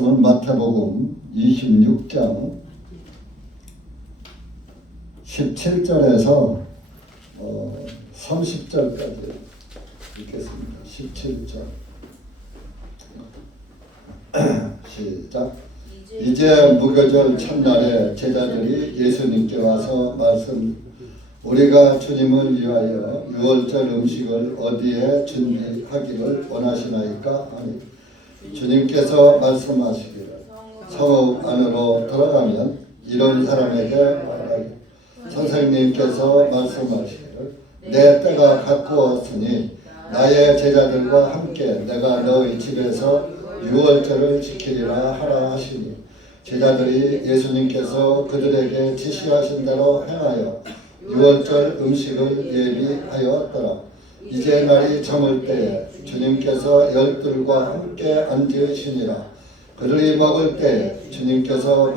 말씀은 마태복음 26장 17절에서 30절까지 읽겠습니다. 17절 시작. 이제 무교절 첫날에 제자들이 예수님께 와서 우리가 주님을 위하여 유월절 음식을 어디에 준비하기를 원하시나이까 하니 주님께서 말씀하시기를 성읍 안으로 들어가면 이런 사람에게 말하기 선생님께서 말씀하시기를 내 때가 가까웠으니 나의 제자들과 함께 내가 너희 집에서 유월절을 지키리라 하라 하시니 제자들이 예수님께서 그들에게 지시하신 대로 행하여 유월절 음식을 예비하였더라. 이제 날이 저물 때에 주님께서 열둘과 함께 앉으시니라. 그들이 먹을 때에 주님께서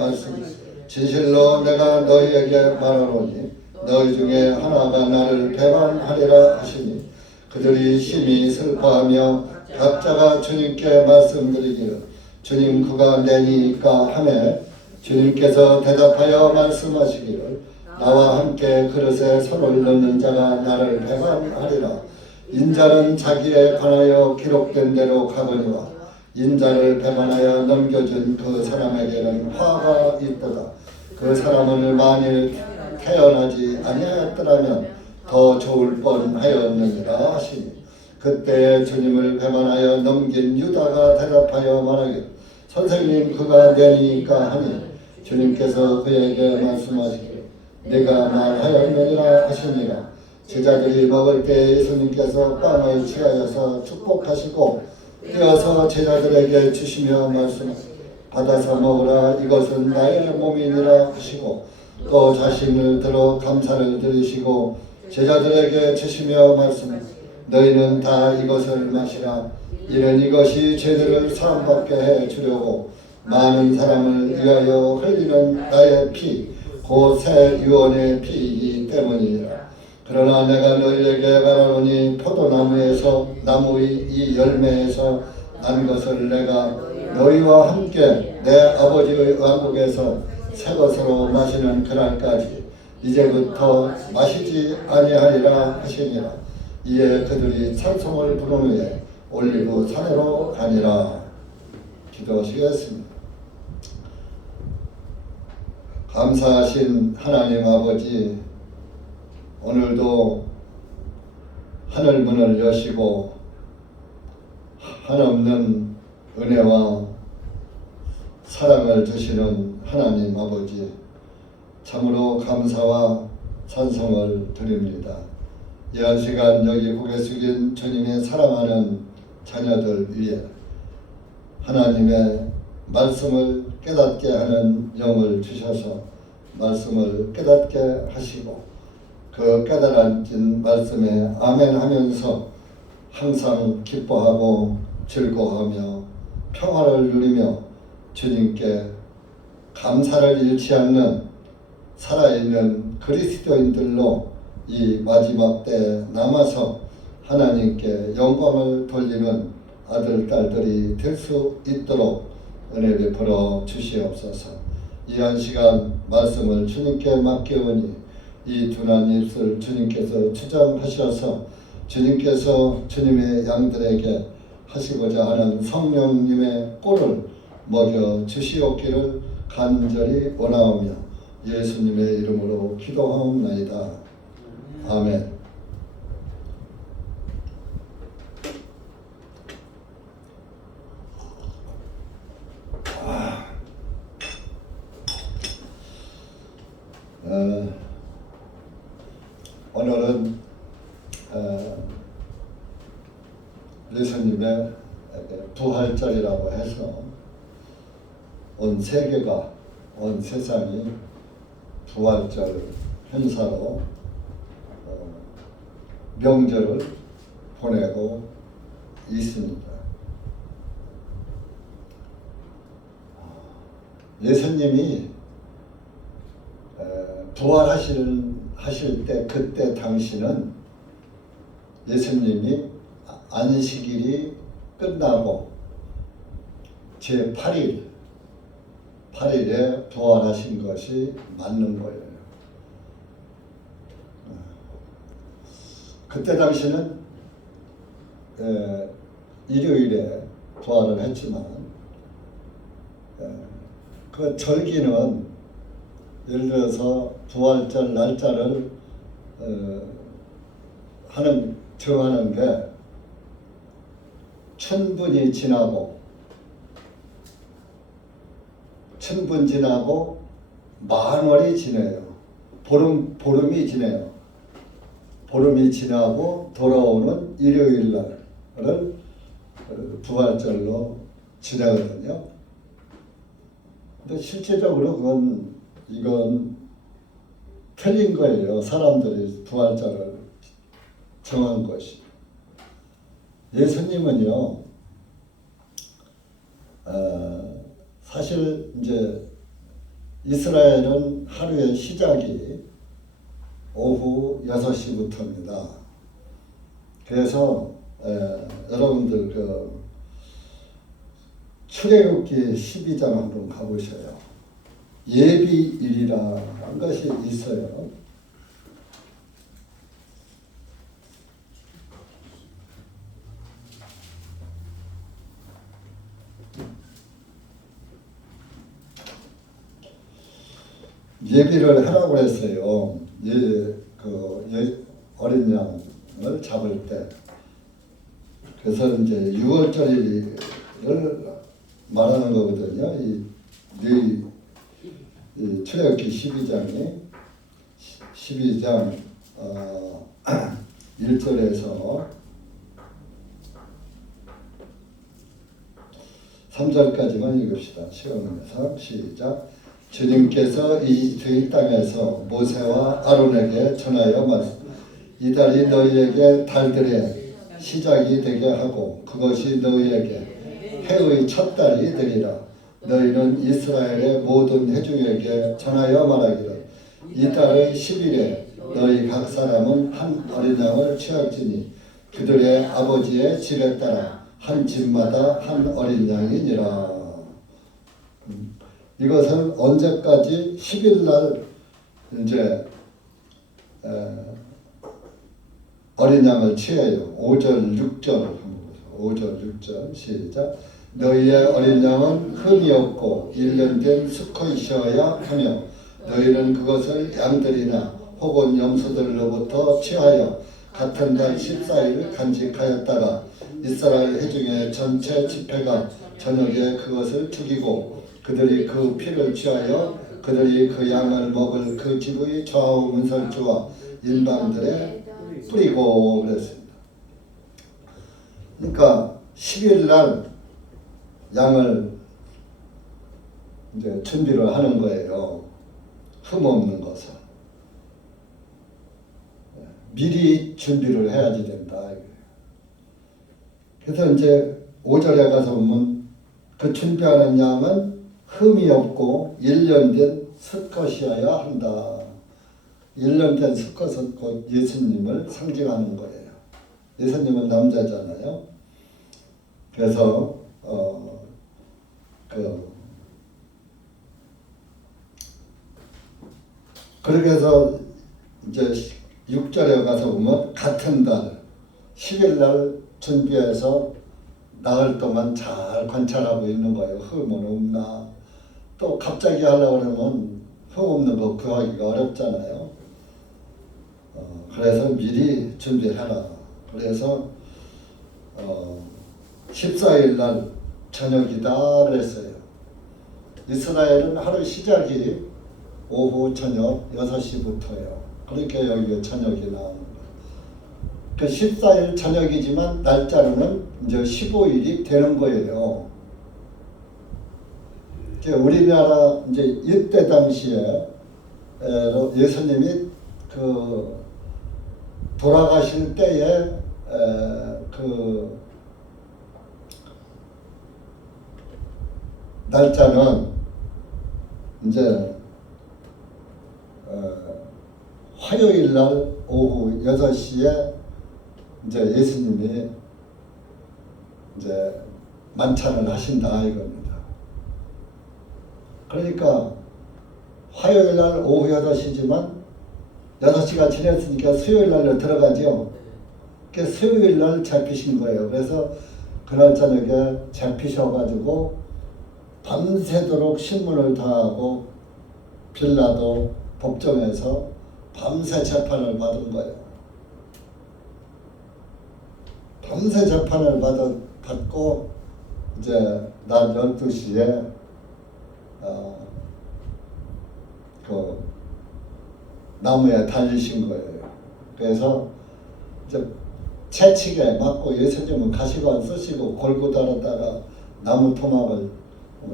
진실로 내가 너희에게 말하노니 너희 중에 하나가 나를 배반하리라 하시니 그들이 심히 슬퍼하며 각자가 주님께 말씀드리기를 주님 그가 내니까 하매 주님께서 대답하여 말씀하시기를 나와 함께 그릇에 손을 넣는 자가 나를 배반하리라. 인자는 자기에 관하여 기록된 대로 가거니와 인자를 배반하여 넘겨준 그 사람에게는 화가 있도다. 그 사람을 만일 태어나지 아니하였더라면 더 좋을 뻔하였느니라 하시니 그때 주님을 배반하여 넘긴 유다가 대답하여 말하기를 선생님 그가 내니까 하니 주님께서 그에게 말씀하시기를 내가 말하였느니라 하시니라. 제자들이 먹을 때 예수님께서 빵을 취하여서 축복하시고 떼어서 제자들에게 주시며 말씀하시기를 받아서 먹으라 이것은 나의 몸이니라 하시고 또 자신을 들어 감사를 드리시고 제자들에게 주시며 말씀하시기를 너희는 다 이것을 마시라. 이는 이것이 죄들을 사함받게 해 주려고 많은 사람을 위하여 흘리는 나의 피 곧 새 유언의 피이기 때문이라. 그러나 내가 너희에게 말하노니 포도나무에서 나무의 이 열매에서 난 것을 내가 너희와 함께 내 아버지의 왕국에서 새 것으로 마시는 그날까지 이제부터 마시지 아니하리라 하시니라. 이에 그들이 찬송을 부른 후에 올리브 산으로 가니라. 기도하시겠습니다. 감사하신 하나님 아버지, 오늘도 하늘 문을 여시고 한없는 은혜와 사랑을 주시는 하나님 아버지, 참으로 감사와 찬송을 드립니다. 이 한 시간 여기 고개 숙인 주님의 사랑하는 자녀들 위해 하나님의 말씀을 깨닫게 하는 영을 주셔서 말씀을 깨닫게 하시고 그 깨달아진 말씀에 아멘 하면서 항상 기뻐하고 즐거워하며 평화를 누리며 주님께 감사를 잃지 않는 살아있는 그리스도인들로 이 마지막 때에 남아서 하나님께 영광을 돌리는 아들, 딸들이 될 수 있도록 은혜 베풀어 주시옵소서. 이 한 시간 말씀을 주님께 맡기오니 이 둔한 입술 주님께서 주장하셔서 주님께서 주님의 양들에게 하시고자 하는 성령님의 꼴을 먹여 주시옵기를 간절히 원하오며 예수님의 이름으로 기도하옵나이다. 아멘. 오늘은 예수님의 부활절이라고 해서 온 세계가, 온 세상이 부활절 행사로 명절을 보내고 있습니다. 예수님이 부활하실 때 그때 당시는 예수님이 안식일이 끝나고 제8일 8일에 부활하신 것이 맞는 거예요. 그때 당시는 일요일에 부활을 했지만 그 절기는 예를 들어서 부활절 날짜를 정하는 게 천분이 지나고 만월이 지내요. 보름이 지내요. 보름이 지나고 돌아오는 일요일 날을 부활절로 지내거든요. 근데 실제적으로 이건 틀린 거예요. 사람들이 부활절을 정한 것이. 예수님은요, 사실 이제 이스라엘은 하루의 시작이 오후 6시부터입니다. 그래서 여러분들 출애굽기 12장 한번 가보셔요. 예비일이라는 것이 있어요. 예비를 하라고 했어요. 어린 양을 잡을 때. 그래서 이제 6월절을 말하는 거거든요. 이 출애굽기 12장 1절에서 3절까지만 읽읍시다. 시간 내서 시작. 주님께서 이집트 땅에서 모세와 아론에게 전하여 말씀. 이 달이 너희에게 달들의 시작이 되게 하고 그것이 너희에게 해의 첫 달이 되리라. 너희는 이스라엘의 모든 회중에게 전하여 말하기를 이 달의 10일에 너희 각 사람은 한 어린 양을 취할지니 그들의 아버지의 집에 따라 한 집마다 한 어린 양이니라. 이것은 언제까지 10일 날 이제 어린 양을 취해요. 5절 6절을 5절 6절 시작. 너희의 어린 양은 흠이 없고 1년 된 수컷이어야 하며 너희는 그것을 양들이나 혹은 염소들로부터 취하여 같은 달 14일 간직하였다가 이스라엘 회중의 전체 집회가 저녁에 그것을 죽이고 그들이 그 피를 취하여 그들이 그 양을 먹을 그 집의 좌우 문설주와 인방들에 뿌리고 그랬습니다. 그러니까 10일 날 양을 이제 준비를 하는 거예요. 흠 없는 것을. 미리 준비를 해야지 된다. 그래서 이제 5절에 가서 보면 그 준비하는 양은 흠이 없고 1년 된 수컷이어야 한다. 1년 된 수컷은 곧 예수님을 상징하는 거예요. 예수님은 남자잖아요. 그래서 그렇게 해서 이제 6절에 가서 보면 같은 달 10일 날 준비해서 나흘 동안 잘 관찰하고 있는 거예요. 흠은 없나. 또 갑자기 하려고 그러면 흠 없는 거 구하기가 어렵잖아요. 그래서 미리 준비해라. 그래서 14일 날 저녁이다 그랬어요. 이스라엘은 하루 시작이 오후 저녁 6시부터예요. 그러니까 여기가 저녁이 나오는 거예요. 그 14일 저녁이지만 날짜로는 이제 15일이 되는 거예요. 우리나라 이제 이때 당시에 예수님이 그 돌아가실 때에 그 날짜는 이제 화요일 날 오후 6시에 이제 예수님이 이제 만찬을 하신다 이겁니다. 그러니까 화요일 날 오후 8시지만 6시가 지났으니까 수요일 날로 들어가죠. 그 수요일 날 잡히신 거예요. 그래서 그날 저녁에 잡히셔가지고 밤새도록 신문을 다 하고 빌라도 법정에서 밤새 재판을 받은 거예요. 밤새 재판을 받고 이제 낮 12시에 그 나무에 달리신 거예요. 그래서 이제 채찍에 맞고 예수님은 가시관 쓰시고 골고다라다가 나무 토막을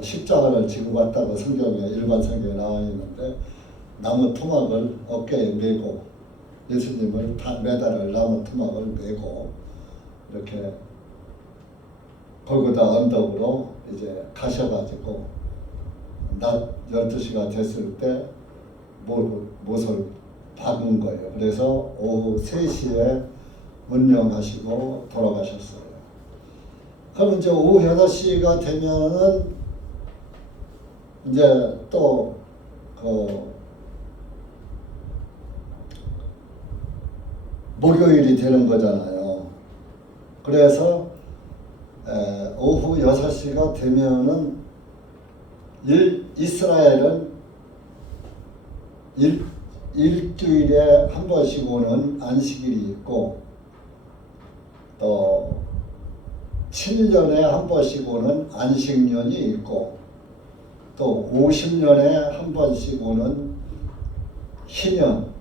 십자가를 지고 갔다고 성경에 일반 성경에 나와 있는데 나무 토막을 어깨에 메고 예수님을 다 매달을 나무 토막을 메고 이렇게 골고다 언덕으로 이제 가셔가지고 낮 12시가 됐을 때 못을 박은 거예요. 그래서 오후 3시에 운명하시고 돌아가셨어요. 그럼 이제 오후 6시가 되면은 이제 또 목요일이 되는 거잖아요. 그래서 오후 6시가 되면은 이스라엘은 일주일에 한 번씩 오는 안식일이 있고 또 7년에 한 번씩 오는 안식년이 있고 또 50년에 한 번씩 오는 희년,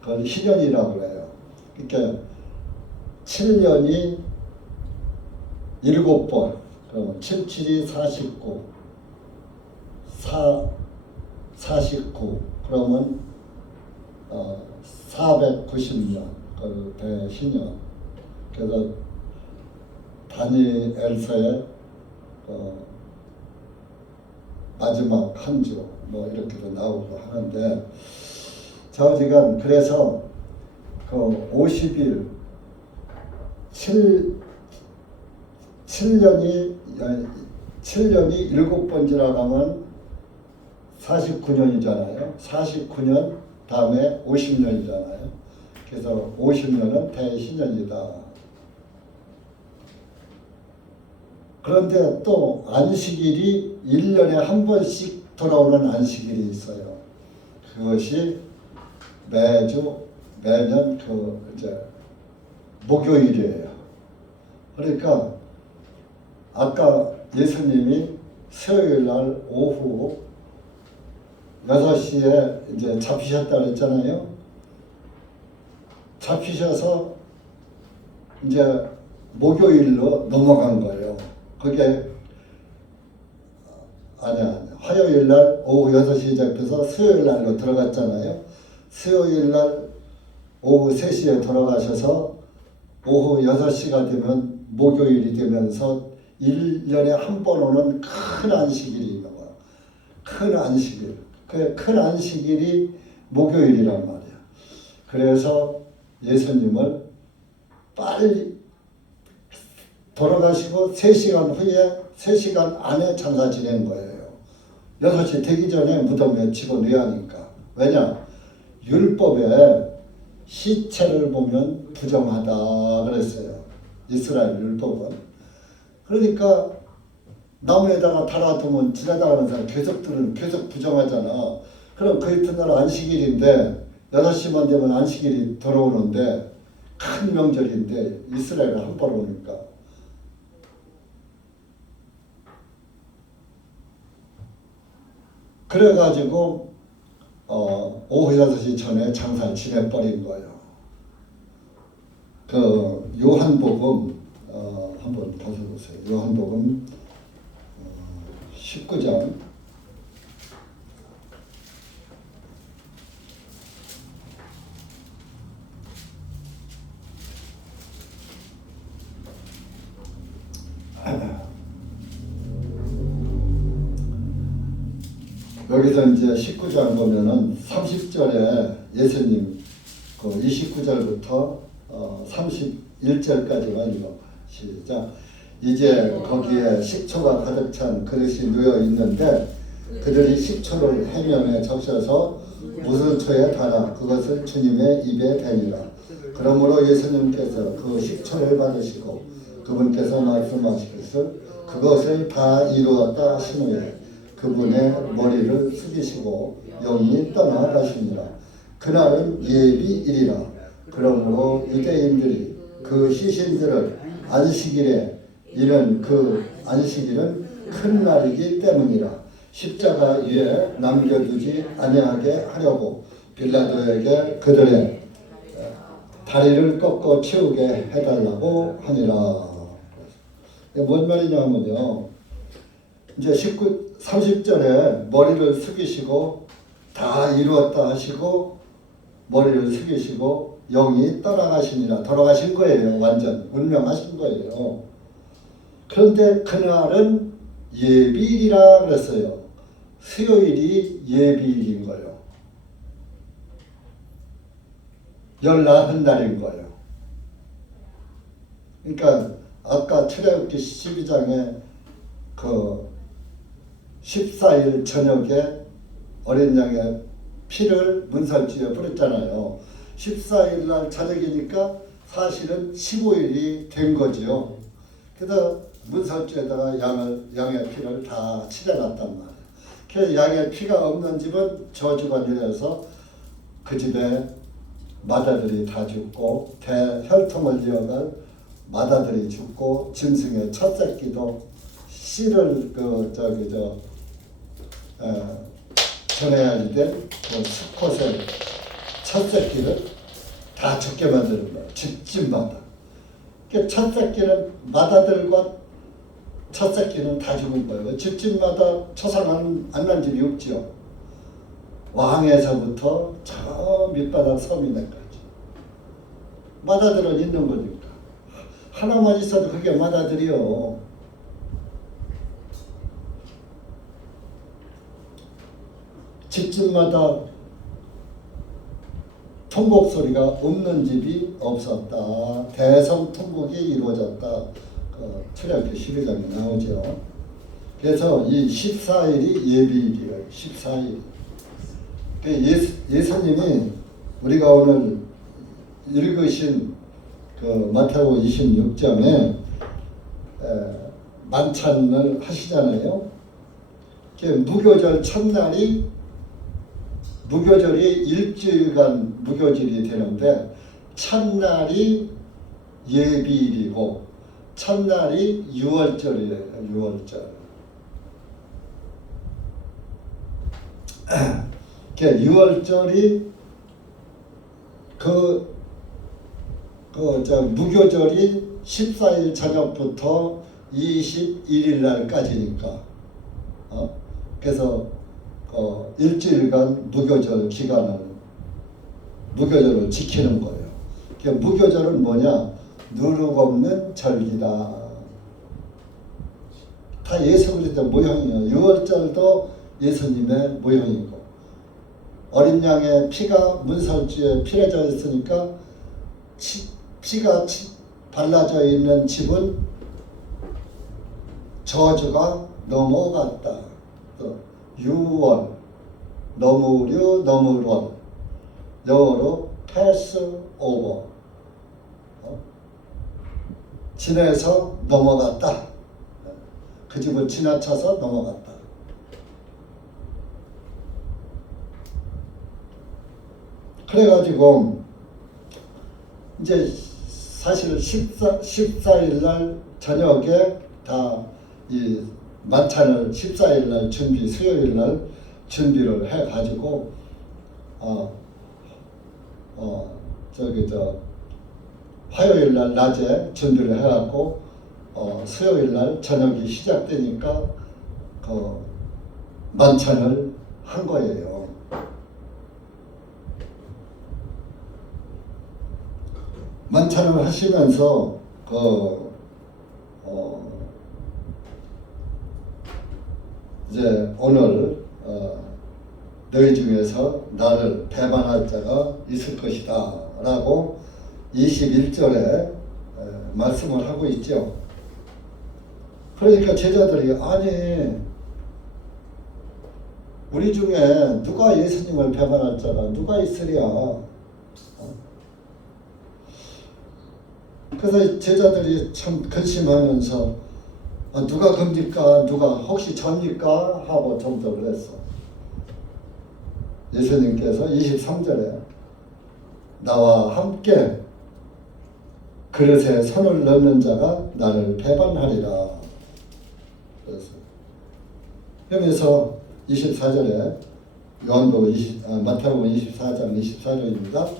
그걸 희년이라고 해요. 그러니까 7년이 7번, 그러면 7, 7이 49, 49, 그러면 490년, 그 대희년. 그래서 다니엘서의 마지막 한 주 뭐 이렇게도 나오고 하는데 좌우지간 그래서 그 50일 7년이 7번지나 가면 49년이잖아요. 49년 다음에 50년이잖아요. 그래서 50년은 대희년이다. 그런데 또 안식일이 1년에 한 번씩 돌아오는 안식일이 있어요. 그것이 매년 이제 목요일이에요. 그러니까 아까 예수님이 수요일 날 오후 6시에 이제 잡히셨다 그랬잖아요. 잡히셔서 이제 목요일로 넘어간 거예요. 그게 아니야. 화요일 날 오후 6시 잡혀서 수요일 날로 들어갔잖아요. 수요일 날 오후 3시에 돌아가셔서 오후 6시가 되면 목요일이 되면서 1년에 한 번 오는 큰 안식일이 있는 거야. 큰 안식일. 그 큰 안식일이 목요일이란 말이야. 그래서 예수님을 빨리 돌아가시고 3시간 후에 3시간 안에 장사 지낸 거예요. 6시 되기 전에 무덤에 집어넣어야 하니까. 왜냐? 율법에 시체를 보면 부정하다 그랬어요. 이스라엘 율법은. 그러니까 나무에다가 달아두면 지나가는 사람 계속 부정하잖아. 그럼 그 이튿날 안식일인데 6시만 되면 안식일이 돌아오는데 큰 명절인데 이스라엘에 한 번 오니까 그래가지고 오후 6시 전에 장사를 지내버린 거예요. 그 요한복음 한번 보셔보세요. 요한복음 19장 여기서 이제 19장 보면은 30절에 예수님 그 29절부터 31절까지만 읽어. 시작. 이제 거기에 식초가 가득 찬 그릇이 놓여 있는데 그들이 식초를 해면에 적셔서 무술초에 달아 그것을 주님의 입에 대니라. 그러므로 예수님께서 그 식초를 받으시고 그분께서 말씀하시기를 그것을 다 이루었다 하신 후에 그분의 머리를 숙이시고 영이 떠나가시니라. 그날은 예비일이라. 그러므로 유대인들이 그 시신들을 안식일에 이는 그 안식일은 큰 날이기 때문이라. 십자가 위에 남겨두지 아니하게 하려고 빌라도에게 그들의 다리를 꺾어 치우게 해달라고 하니라. 뭔 말이냐면요, 이제 30절에 머리를 숙이시고 다 이루었다 하시고 머리를 숙이시고 영이 떠나가시니라. 돌아가신 거예요. 완전 운명하신 거예요. 그런데 그날은 예비일이라 그랬어요. 수요일이 예비일인 거예요. 열나흔 날인 거예요. 그러니까 아까 출애굽기 12장에 그 14일 저녁에 어린 양의 피를 문설주에 뿌렸잖아요. 14일 날 저녁이니까 사실은 15일이 된 거죠. 그래서 문설주에다가 양의 피를 다 칠해놨단 말이에요. 그래서 양의 피가 없는 집은 저주가 내려서 그 집에 마다들이 다 죽고 대혈통을 이어갈 마다들이 죽고 짐승의 첫 새끼도 씨를 전해야 될 그 수컷의 첫 새끼를 다 죽게 만드는 거예요. 집집마다. 그 첫 새끼는 마다들과 첫 새끼는 다 죽은 거예요. 집집마다 초상 안 난 집이 없지요. 왕에서부터 저 밑바닥 서민에까지 마다들은 있는 거니까. 하나만 있어도 그게 마다들이요. 집집마다 통곡 소리가 없는 집이 없었다. 대성통곡이 이루어졌다. 출애굽기 12장에 나오죠. 그래서 이 14일이 예비일이에요. 14일. 예수님이 우리가 오늘 읽으신 그 마태복음 26장에 만찬을 하시잖아요. 무교절 첫날이 무교절이 일주일간 무교절이 되는데 첫날이 예비일이고 첫날이 유월절이에요. 유월절. 유월절이 무교절이 14일 저녁부터 21일 날까지니까 그래서 일주일간 무교절 기간을 무교절을 지키는 거예요. 무교절은 뭐냐? 누룩 없는 절기다. 다 예수 그리스도의 모형이에요. 유월절도 예수님의 모형이고 어린 양의 피가 문설주에 필해져 있으니까 피가 발라져 있는 집은 저주가 넘어갔다. 유월, 너무류, 너무론, 영어로 패스 오버, 지나서 넘어갔다. 그 집을 지나쳐서 넘어갔다. 그래가지고 이제 사실 14일 날 저녁에 다 이 만찬을 14일 날 수요일 날 준비를 해가지고 화요일 날 낮에 준비를 해갖고 수요일 날 저녁이 시작되니까 그 만찬을 한 거예요. 만찬을 하시면서 이제 오늘 너희 중에서 나를 배반할 자가 있을 것이다 라고 21절에 말씀을 하고 있죠. 그러니까 제자들이 아니 우리 중에 누가 예수님을 배반할 자가 누가 있으랴. 그래서 제자들이 참 근심하면서 누가 겁니까? 누가 혹시 접니까? 하고 접속을 했어. 예수님께서 23절에 나와 함께 그릇에 손을 넣는 자가 나를 배반하리라. 그래서 그러면서 24절에 마태복음 24장 24절입니다.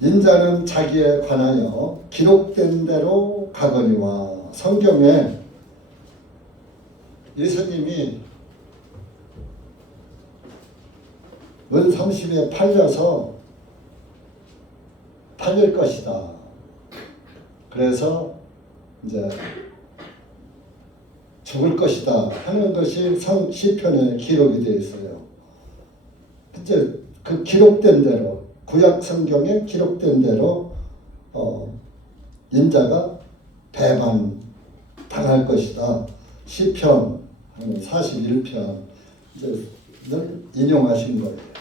인자는 자기에 관하여 기록된 대로 가거니와. 성경에 예수님이 은 30에 팔릴 것이다. 그래서 이제 죽을 것이다 하는 것이 시편에 기록이 되어 있어요. 이제 그 기록된 대로, 구약 성경에 기록된 대로 인자가 배반 당할 것이다. 시편 41편 늘 인용하신 거예요.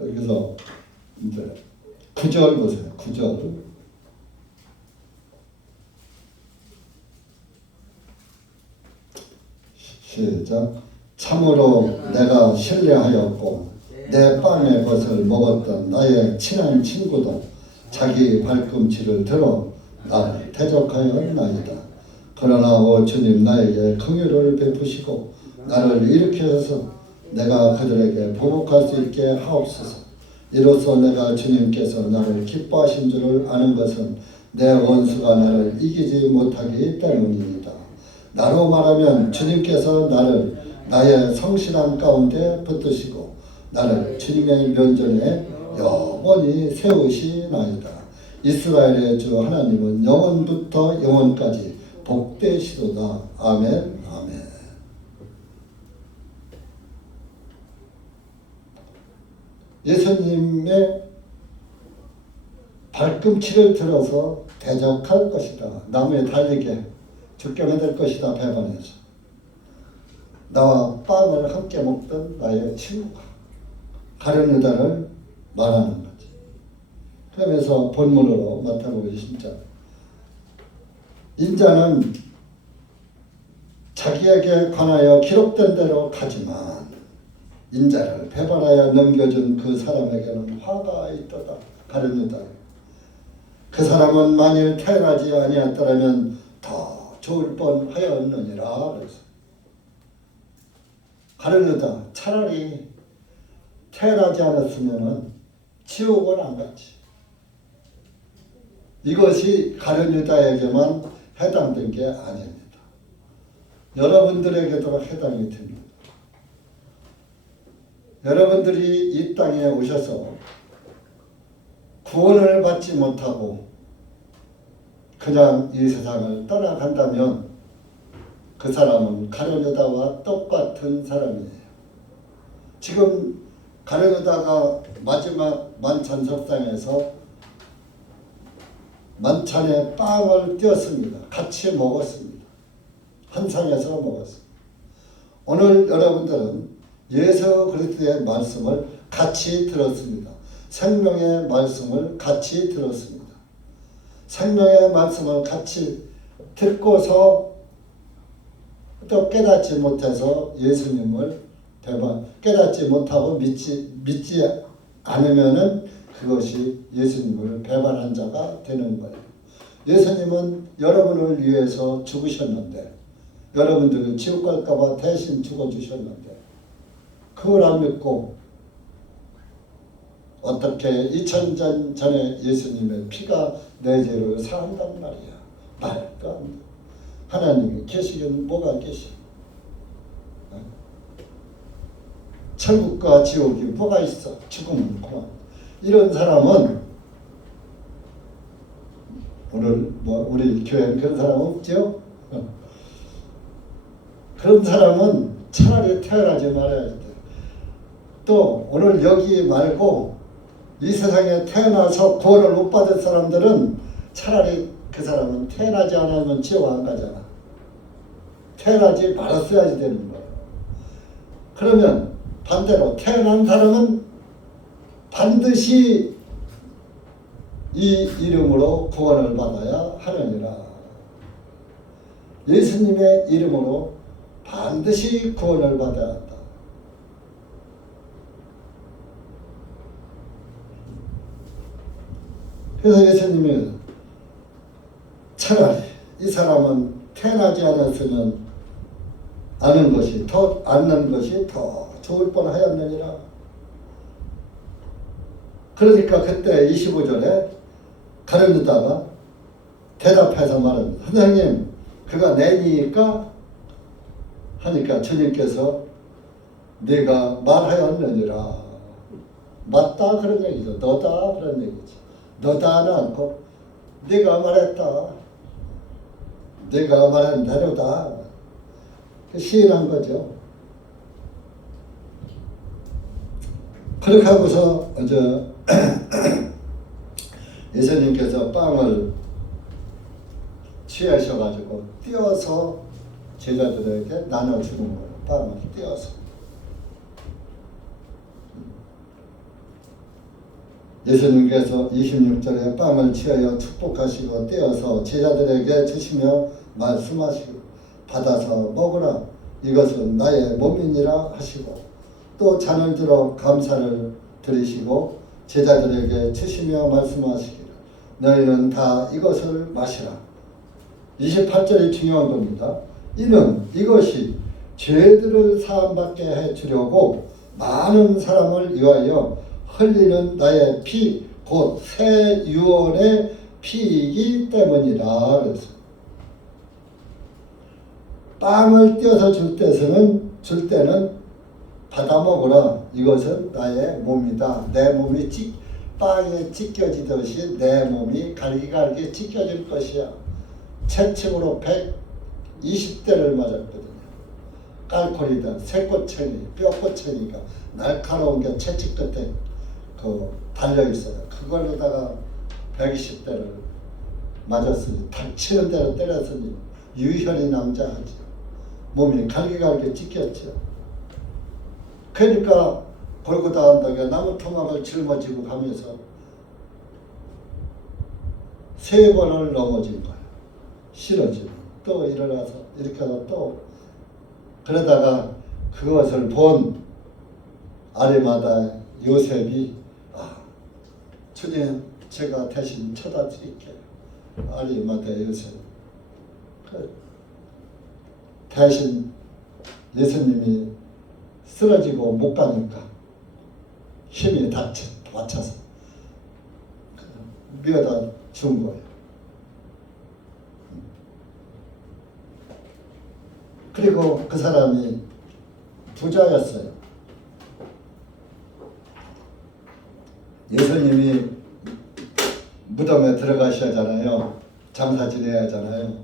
여기서 이제 9절 보세요. 9절. 시작. 참으로 내가 신뢰하였고 내 빵의 것을 먹었던 나의 친한 친구도 자기 발꿈치를 들어 나를 대적하였나이다. 그러나 오 주님 나에게 긍휼을 베푸시고 나를 일으켜서 내가 그들에게 보복할 수 있게 하옵소서. 이로써 내가 주님께서 나를 기뻐하신 줄을 아는 것은 내 원수가 나를 이기지 못하기 때문입니다. 나로 말하면 주님께서 나를 나의 성실함 가운데 붙드시고 나를 주님의 면전에 영원히 세우시나이다. 이스라엘의 주 하나님은 영원부터 영원까지 복되시도다. 아멘. 아멘. 예수님의 발꿈치를 들어서 대적할 것이다. 나무에 달리게 죽게 만들 것이다. 배반해서 나와 빵을 함께 먹던 나의 친구가 가룟 유다를 말하는 거지. 그러면서 본문으로 마태복음 20장 인자는 자기에게 관하여 기록된 대로 가지만 인자를 배반하여 넘겨준 그 사람에게는 화가 있도다. 가룟 유다. 그 사람은 만일 태어나지 아니었더라면 더 좋을 뻔하였느니라. 그래서 가룟 유다 차라리 태어나지 않았으면 지옥을 안 갔지. 이것이 가룟 유다에게만 해당된 게 아닙니다. 여러분들에게도 해당이 됩니다. 여러분들이 이 땅에 오셔서 구원을 받지 못하고 그냥 이 세상을 떠나간다면 그 사람은 가룟 유다와 똑같은 사람이에요. 지금 가룟 유다가 마지막 만찬 석상에서 만찬에 빵을 띄었습니다. 같이 먹었습니다. 한 상에서 먹었습니다. 오늘 여러분들은 예수 그리스도의 말씀을 같이 들었습니다. 생명의 말씀을 같이 들었습니다. 생명의 말씀을 같이 듣고서 또 깨닫지 못해서 예수님을 깨닫지 못하고 믿지 않으면은 그것이 예수님을 배반한 자가 되는 거예요. 예수님은 여러분을 위해서 죽으셨는데, 여러분들은 지옥 갈까봐 대신 죽어주셨는데, 그걸 안 믿고 어떻게 2000년 전에 예수님의 피가 내 죄를 사한단 말이야. 말도 안 돼. 하나님이 계시긴 뭐가 계시? 천국과 지옥이 뭐가 있어? 죽음은 그만. 이런 사람은 오늘 우리 교회는 그런 사람 없죠? 그런 사람은 차라리 태어나지 말아야 돼. 또 오늘 여기 말고 이 세상에 태어나서 구원을 못 받은 사람들은 차라리 그 사람은 태어나지 않으면 지옥 안 가잖아. 태어나지 말았어야지 되는 거예요. 그러면 반대로 태어난 사람은 반드시 이 이름으로 구원을 받아야 하느니라. 예수님의 이름으로 반드시 구원을 받아야 한다. 그래서 예수님이 차라리 이 사람은 태어나지 않았으면 않는 것이 더 좋을 뻔하였느니라. 그러니까 그때 25절에 가룟유다가 대답해서 말합니다. 선생님, 그가 내니까 하니까 주님께서 네가 말하였느니라. 맞다 그런 얘기죠. 너다 그런 얘기죠. 너다는 않고 네가 말했다. 네가 말한 대로다. 시인한 거죠. 그렇게 하고서 예수님께서 빵을 취하셔가지고 띄어서 제자들에게 나눠주는 거예요. 빵을 띄어서. 예수님께서 26절에 빵을 취하여 축복하시고 떼어서 제자들에게 주시며 말씀하시고 받아서 먹으라 이것은 나의 몸이니라 하시고 또 잔을 들어 감사를 드리시고 제자들에게 주시며 말씀하시기를 너희는 다 이것을 마시라. 28절이 중요한 겁니다. 이는 이것이 죄들을 사함받게 해주려고 많은 사람을 위하여 흘리는 나의 피, 곧 새 유언의 피이기 때문이라. 그래서 빵을 띄어서 줄 때는 받아 먹으라. 이것은 나의 몸이다. 내 몸이 빵에 찢겨지듯이 내 몸이 갈기갈기 찢겨질 것이야. 채찍으로 120대를 맞았거든요. 깔콜이다. 새꼬챙이, 뼈꼬챙이가 날카로운 게 채찍 끝에 달려있어요. 그걸로다가 120대를 맞았으니 닥치는 대로 때렸으니 유혈이 낭자하죠. 몸이 갈기갈기 찢겼죠. 그러니까 골고다 언덕에 나무 토막을 짊어지고 가면서 3번을 넘어진 거예요. 쓰러지고 또 일어나서 이렇게 하다 또 그러다가 그것을 본 아리마다 요셉이 주님 제가 대신 쳐다드릴게요. 아리마다 요셉 대신 예수님이 쓰러지고 못 가니까 힘이 다쳐서 미어다 준 거예요. 그리고 그 사람이 부자였어요. 예수님이 무덤에 들어가셔야 하잖아요. 장사 지내야 하잖아요.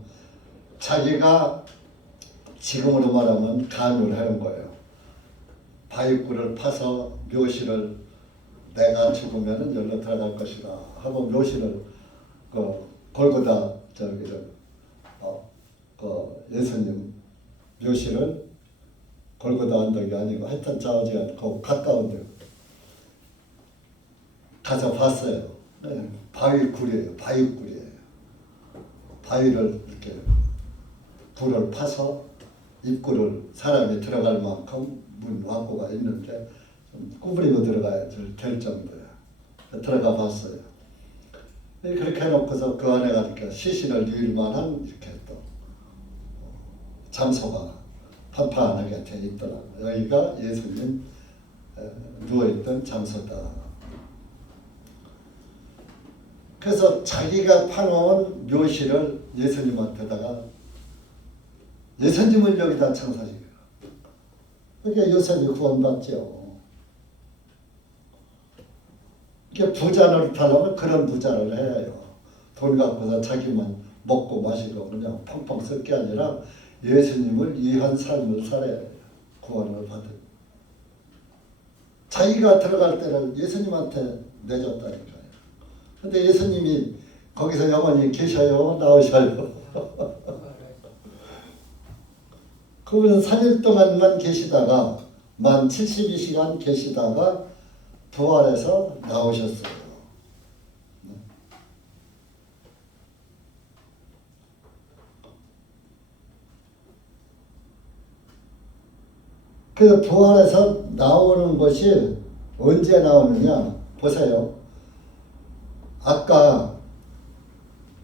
자기가 지금으로 말하면 간을 하는 거예요. 바위굴을 파서 묘실을 내가 죽으면 여기로 들어갈 것이다 하고 묘실을 골고다 예수님 묘실을 골고다 언덕이 아니고 하여튼 자오지 않고 가까운 데 가서 봤어요. 바위굴이에요. 바위굴이에요. 바위를 이렇게 굴을 파서 입구를 사람이 들어갈 만큼 문 완고가 있는데 좀 구부리고 들어가야 될 정도야. 들어가 봤어요. 그렇게 해놓고서 그 안에 가니까 시신을 누일 만한 이렇게 또 장소가 판판하게 돼 있더라고요. 여기가 예수님 누워있던 장소다. 그래서 자기가 파놓은 묘실을 예수님한테다가 예수님을 여기다 장사시켜요. 그러니까 요셉이 구원받죠. 이게 부자 노릇하려면 그런 부자를 해야 해요. 돈 갖고서 자기만 먹고 마시고 그냥 펑펑 쓸 게 아니라 예수님을 위한 삶을 살아야 해요. 구원을 받은. 자기가 들어갈 때를 예수님한테 내줬다니까요. 근데 예수님이 거기서 영원히 계셔요? 나오셔요? 그분은 3일 동안만 계시다가 만 72시간 계시다가 부활해서 나오셨어요. 그래서 부활해서 나오는 것이 언제 나오느냐 보세요. 아까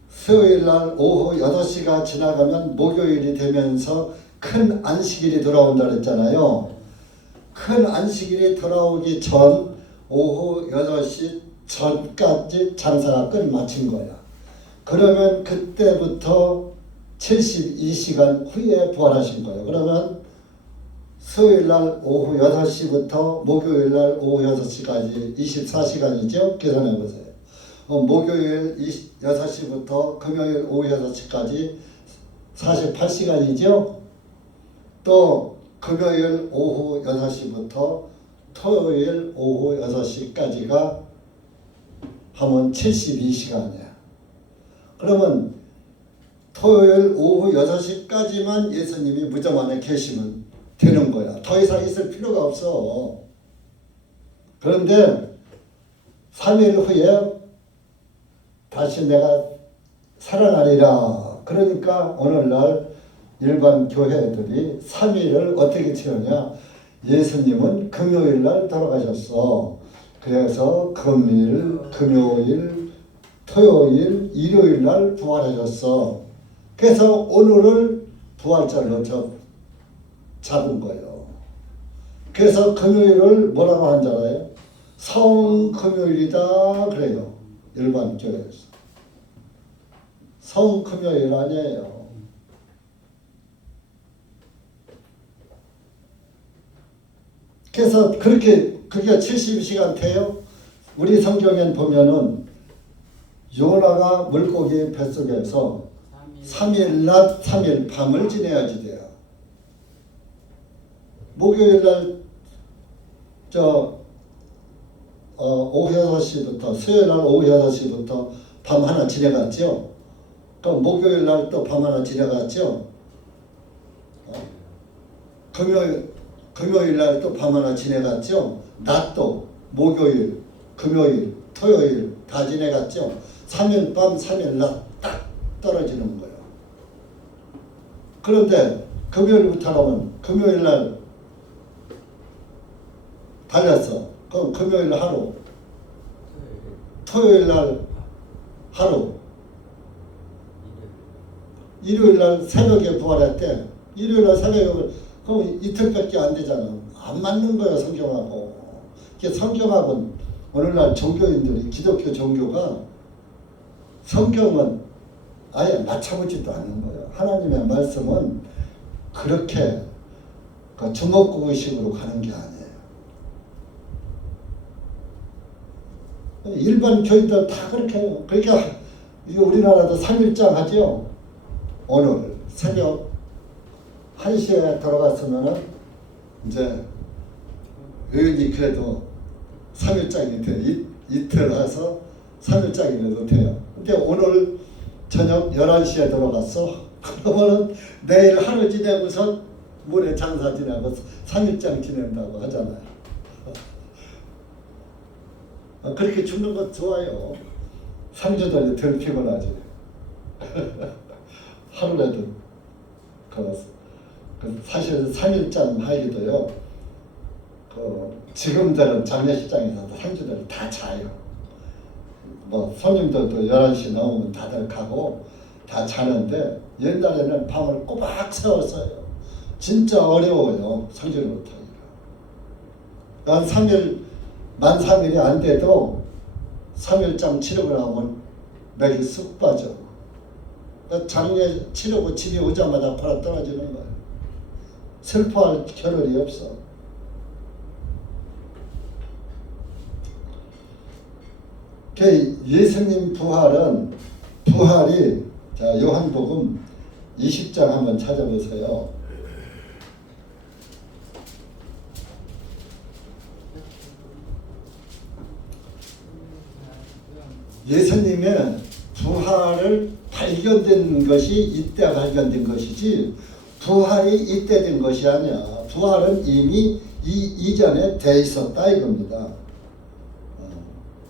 수요일날 오후 6시가 지나가면 목요일이 되면서 큰 안식일이 돌아온다 그랬잖아요. 큰 안식일이 돌아오기 전 오후 6시 전까지 장사가 끝마친 거야. 그러면 그때부터 72시간 후에 부활하신 거예요. 그러면 수요일날 오후 6시부터 목요일날 오후 6시까지 24시간이죠. 계산해 보세요. 목요일 6시부터 금요일 오후 6시까지 48시간이죠. 또 금요일 오후 6시부터 토요일 오후 6시까지가 하면 72시간이야. 그러면 토요일 오후 6시까지만 예수님이 무덤 안에 계시면 되는 거야. 더 이상 있을 필요가 없어. 그런데 3일 후에 다시 내가 살아나리라. 그러니까 오늘날 일반 교회들이 3일을 어떻게 치르냐. 예수님은 금요일날 돌아가셨어. 그래서 금일, 금요일, 토요일, 일요일날 부활하셨어. 그래서 오늘을 부활절로 잡은 거예요. 그래서 금요일을 뭐라고 한 줄 알아요? 성금요일이다 그래요. 일반 교회에서. 성금요일 아니에요. 그래서 그게 72시간 돼요. 우리 성경엔 보면은 요나가 물고기 뱃속에서 3일 낮 3일 밤을 지내야지 돼요. 목요일날 오후 6시부터 수요일날 오후 6시부터 밤 하나 지내갔죠. 또 목요일날 또 밤 하나 지내갔죠. 금요일날 또 밤 하나 지내갔죠. 낮도 목요일, 금요일, 토요일 다 지내갔죠. 3일 밤 3일 낮 딱 떨어지는 거예요. 그런데 금요일부터는 금요일날 달렸어. 그럼 금요일 하루, 토요일날 하루, 일요일날 새벽에 부활했대. 일요일날 새벽에 그럼 이틀밖에 안 되잖아. 안 맞는 거야 성경하고. 성경하고는 오늘날 종교인들이 기독교 종교가 성경은 아예 맞춰보지도 않는 거예요. 하나님의 말씀은 그렇게 주먹구구식으로 가는 게 아니에요. 일반 교인들 다 그렇게 해요. 그러니까 우리나라도 3일장 하죠. 오늘 새벽 1시에 들어갔으면은 이제 의원이 그래도 3일장이 돼. 이틀 해서 3일장이라도 돼요. 근데 오늘 저녁 11시에 들어갔어. 그러면은 내일 하루 지내고서 모레 장사 지내고 3일장 지낸다고 하잖아요. 그렇게 죽는 것 좋아요. 3주도 덜 피곤하지. 하루라도 사실 3일장 하기도요. 지금들은 장례식장에서도 3주들 다 자요. 뭐 손님들도 11시 넘으면 다들 가고 다 자는데 옛날에는 밤을 꼬박 세웠어요. 진짜 어려워요. 성질 못하기가. 만 3일이 안 돼도 3일장 치르고 나면 맥이 쑥 빠져. 장례 치르고 집에 오자마자 바로 떨어지는 거예요. 슬퍼할 겨를이 없어. 예수님 부활이 자 요한복음 20장 한번 찾아보세요. 예수님의 부활을 발견된 것이 이때 발견된 것이지 부활이 이때 된 것이 아니야. 부활은 이미 이전에 돼 있었다 이겁니다.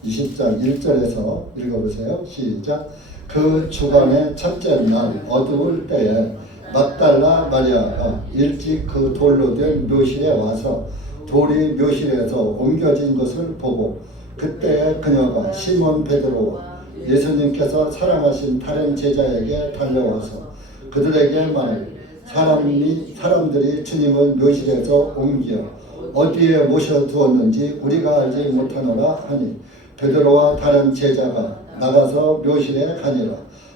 20장 1절에서 읽어보세요. 시작. 그 주간의 첫째 날 어두울 때에 막달라 마리아가 일찍 그 돌로 된 묘실에 와서 돌이 묘실에서 옮겨진 것을 보고 그때에 그녀가 시몬 베드로와 예수님께서 사랑하신 다른 제자에게 달려와서 그들에게 말하되 사람들이 주님을 묘실에서 옮겨 어디에 모셔두었는지 우리가 알지 못하노라 하니 베드로와 다른 제자가 나가서 묘실에 가니라.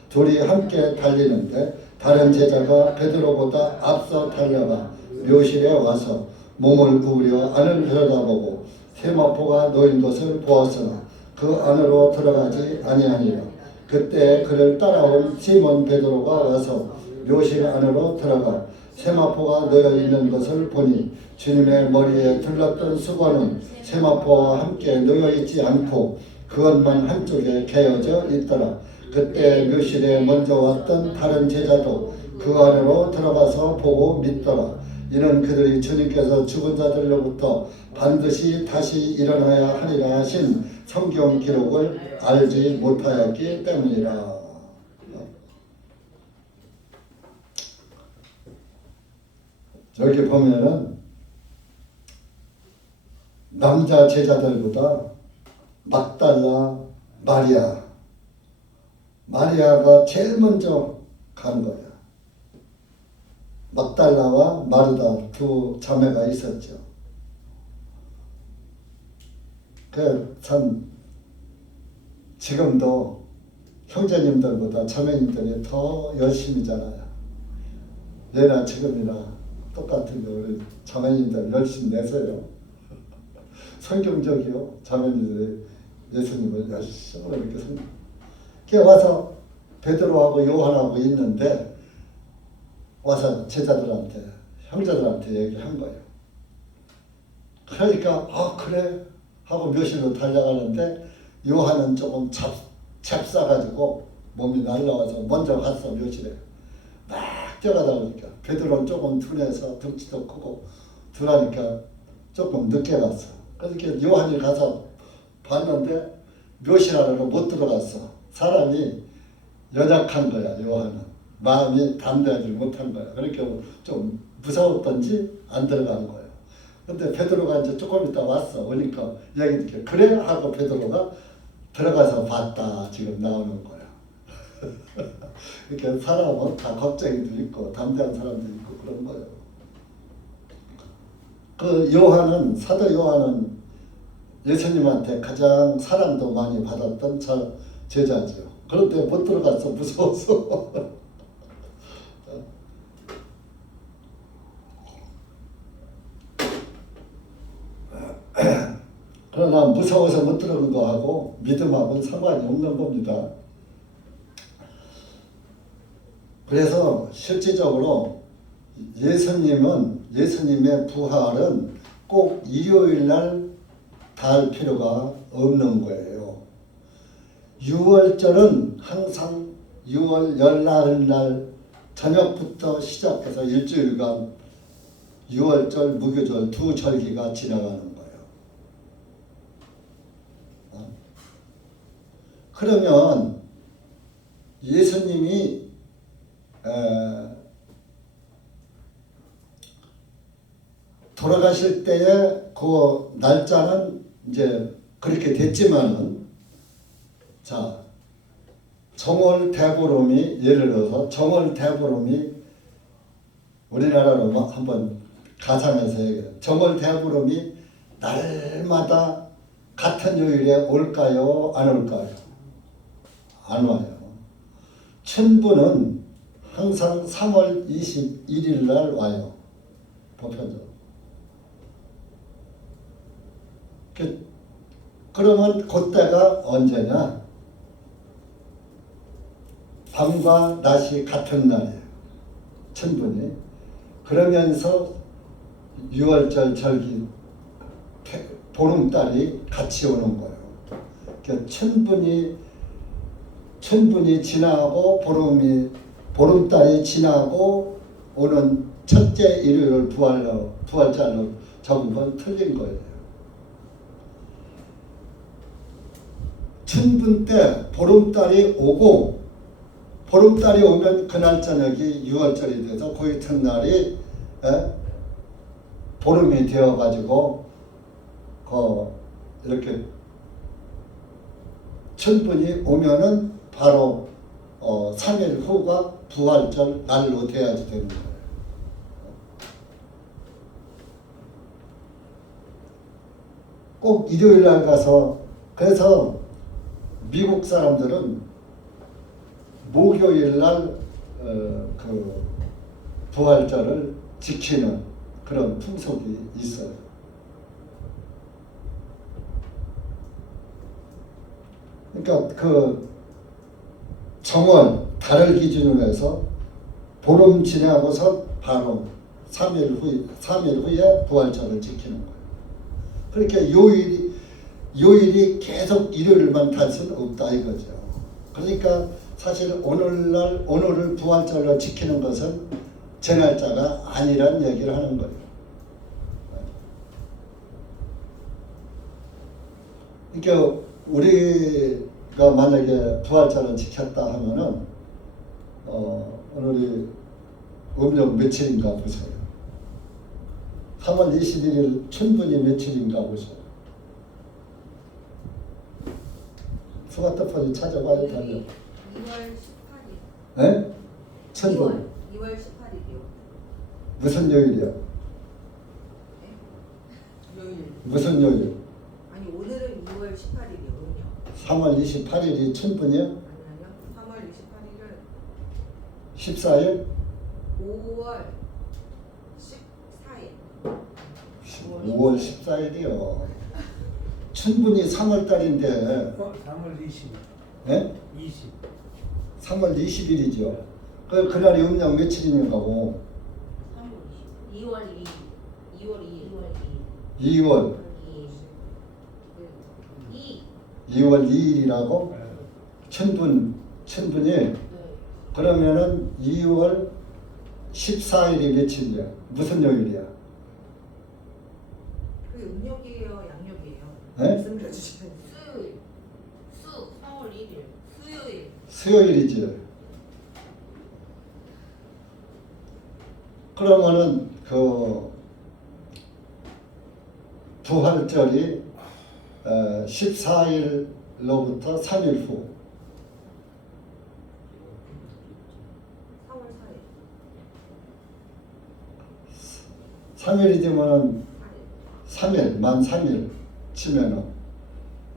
둘이 함께 달리는데 다른 제자가 베드로보다 앞서 달려가 묘실에 와서 몸을 구부려 안을 들여다보고 세마포가 놓인 것을 보았으나 그 안으로 들어가지 아니하니라. 그때 그를 따라온 시몬 베드로가 와서 묘실 안으로 들어가 세마포가 놓여 있는 것을 보니 주님의 머리에 둘렀던 수건은 세마포와 함께 놓여 있지 않고 그것만 한쪽에 개어져 있더라. 그때 묘실에 먼저 왔던 다른 제자도 그 안으로 들어가서 보고 믿더라. 이는 그들이 주님께서 죽은 자들로부터 반드시 다시 일어나야 하리라 하신 성경 기록을 알지 못하였기 때문이라. 여기 보면은 남자 제자들보다 막달라 마리아가 제일 먼저 간 거야. 막달라와 마르다 두 자매가 있었죠. 참 지금도 형제님들보다 자매님들이 더 열심히잖아요. 예나 지금이나 똑같은데 우리 자매님들 열심히 내세요. 성경적이요. 자매님들이 예수님을 열심히 이렇게 걔 와서 베드로하고 요한하고 있는데 와서 제자들한테 형제들한테 얘기한 거예요. 그러니까 그래 하고 묘실로 달려가는데 요한은 조금 찹싸가지고 몸이 날라와서 먼저 갔어. 묘실에 막 뛰어가다 보니까 베드로는 조금 둔해서 덩치도 크고 둔하니까 조금 늦게 갔어. 그러니까 요한이 가서 봤는데 묘실 안으로 못 들어갔어. 사람이 연약한 거야. 요한은 마음이 담대하지 못한 거야. 그러니까 좀 무서웠던지 안 들어간 거예요. 근데 베드로가 이제 조금 있다 왔어. 오니까 얘기 듣게 그래 하고 베드로가 들어가서 봤다. 지금 나오는 거야. 그러니까 사람은 다 겁쟁이도 있고 담대한 사람도 있고 그런 거예요. 그 요한은 사도 요한은 예수님한테 가장 사랑도 많이 받았던 제자죠. 그런데 못 들어가서 무서워서. 그러나 무서워서 못 들어간 거하고 믿음하고는 상관이 없는 겁니다. 그래서 실질적으로 예수님의 부활은 꼭 일요일 날 닿을 필요가 없는 거예요. 6월절은 항상 6월 열나흘 날 저녁부터 시작해서 일주일간 6월절, 무교절 두 절기가 지나가는 거예요. 그러면 예수님이 돌아가실 때에 그 날짜는 이제 그렇게 됐지만은 자 정월 대보름이 예를 들어서 정월 대보름이 우리나라로 한번 가상해서 얘기해요. 정월 대보름이 날마다 같은 요일에 올까요? 안 올까요? 안 와요. 춘부는 항상 3월 21일 날 와요. 보편적으로. 그러면 그때가 언제냐? 밤과 낮이 같은 날이에요. 춘분이. 그러면서 6월절 절기 보름달이 같이 오는 거예요. 춘분이 춘분이 지나고 보름달이 지나고 오는 첫째 일요일을 부활절로 적은 건 틀린 거예요. 춘분 때 보름달이 오고 보름달이 오면 그날 저녁이 6월절이 돼서 그 이튿날이 보름이 되어가지고 이렇게 춘분이 오면은 바로 3일 후가 부활절 날로 돼야지 되는 거예요. 꼭 일요일 날 가서 그래서 미국 사람들은 목요일 날 그 부활절을 지키는 그런 풍속이 있어요. 그러니까 그 정월 달을 기준으로 해서 보름 지나고서 바로 3일 후에 부활절을 지키는 거예요. 그러니까 요일이 계속 일요일만 탈 수는 없다 이거죠. 그러니까 사실 오늘을 부활절로 지키는 것은 제 날짜가 아니란 얘기를 하는 거예요. 그러니까 우리가 만약에 부활절을 지켰다 하면은 오늘이 음력 며칠인가 보세요. 3월 21일 춘분이 며칠인가 보세요. 스마트폰이 찾아봐야 달려. 2월 18일. 네? 춘분. 2월 18일이요. 무슨 요일이야? 네? 요일. 무슨 요일? 아니 오늘은 2월 18일이요. 3월 28일이 춘분이야? 아니요. 3월 28일은 14일? 5월 14일. 5월 14일이요. 춘분이 3월달인데 3월 20일. 네? 20. 3월 20일이죠. 그날이 음력 며칠이냐고. 2월 2일. 2월 2일. 2월 2일. 2월 2일이라고? 춘분이 그러면은 2월 14일이 며칠이야? 무슨 요일이야? 그 음력이에요, 양력이에요? 네? 말씀해 주시면. 수요일. 4월 1일. 수요일. 수요일이지. 그러면은 그 부활절이 14일로부터 3일 후 4월 4일. 3일이 되면은 4일. 3일 치면은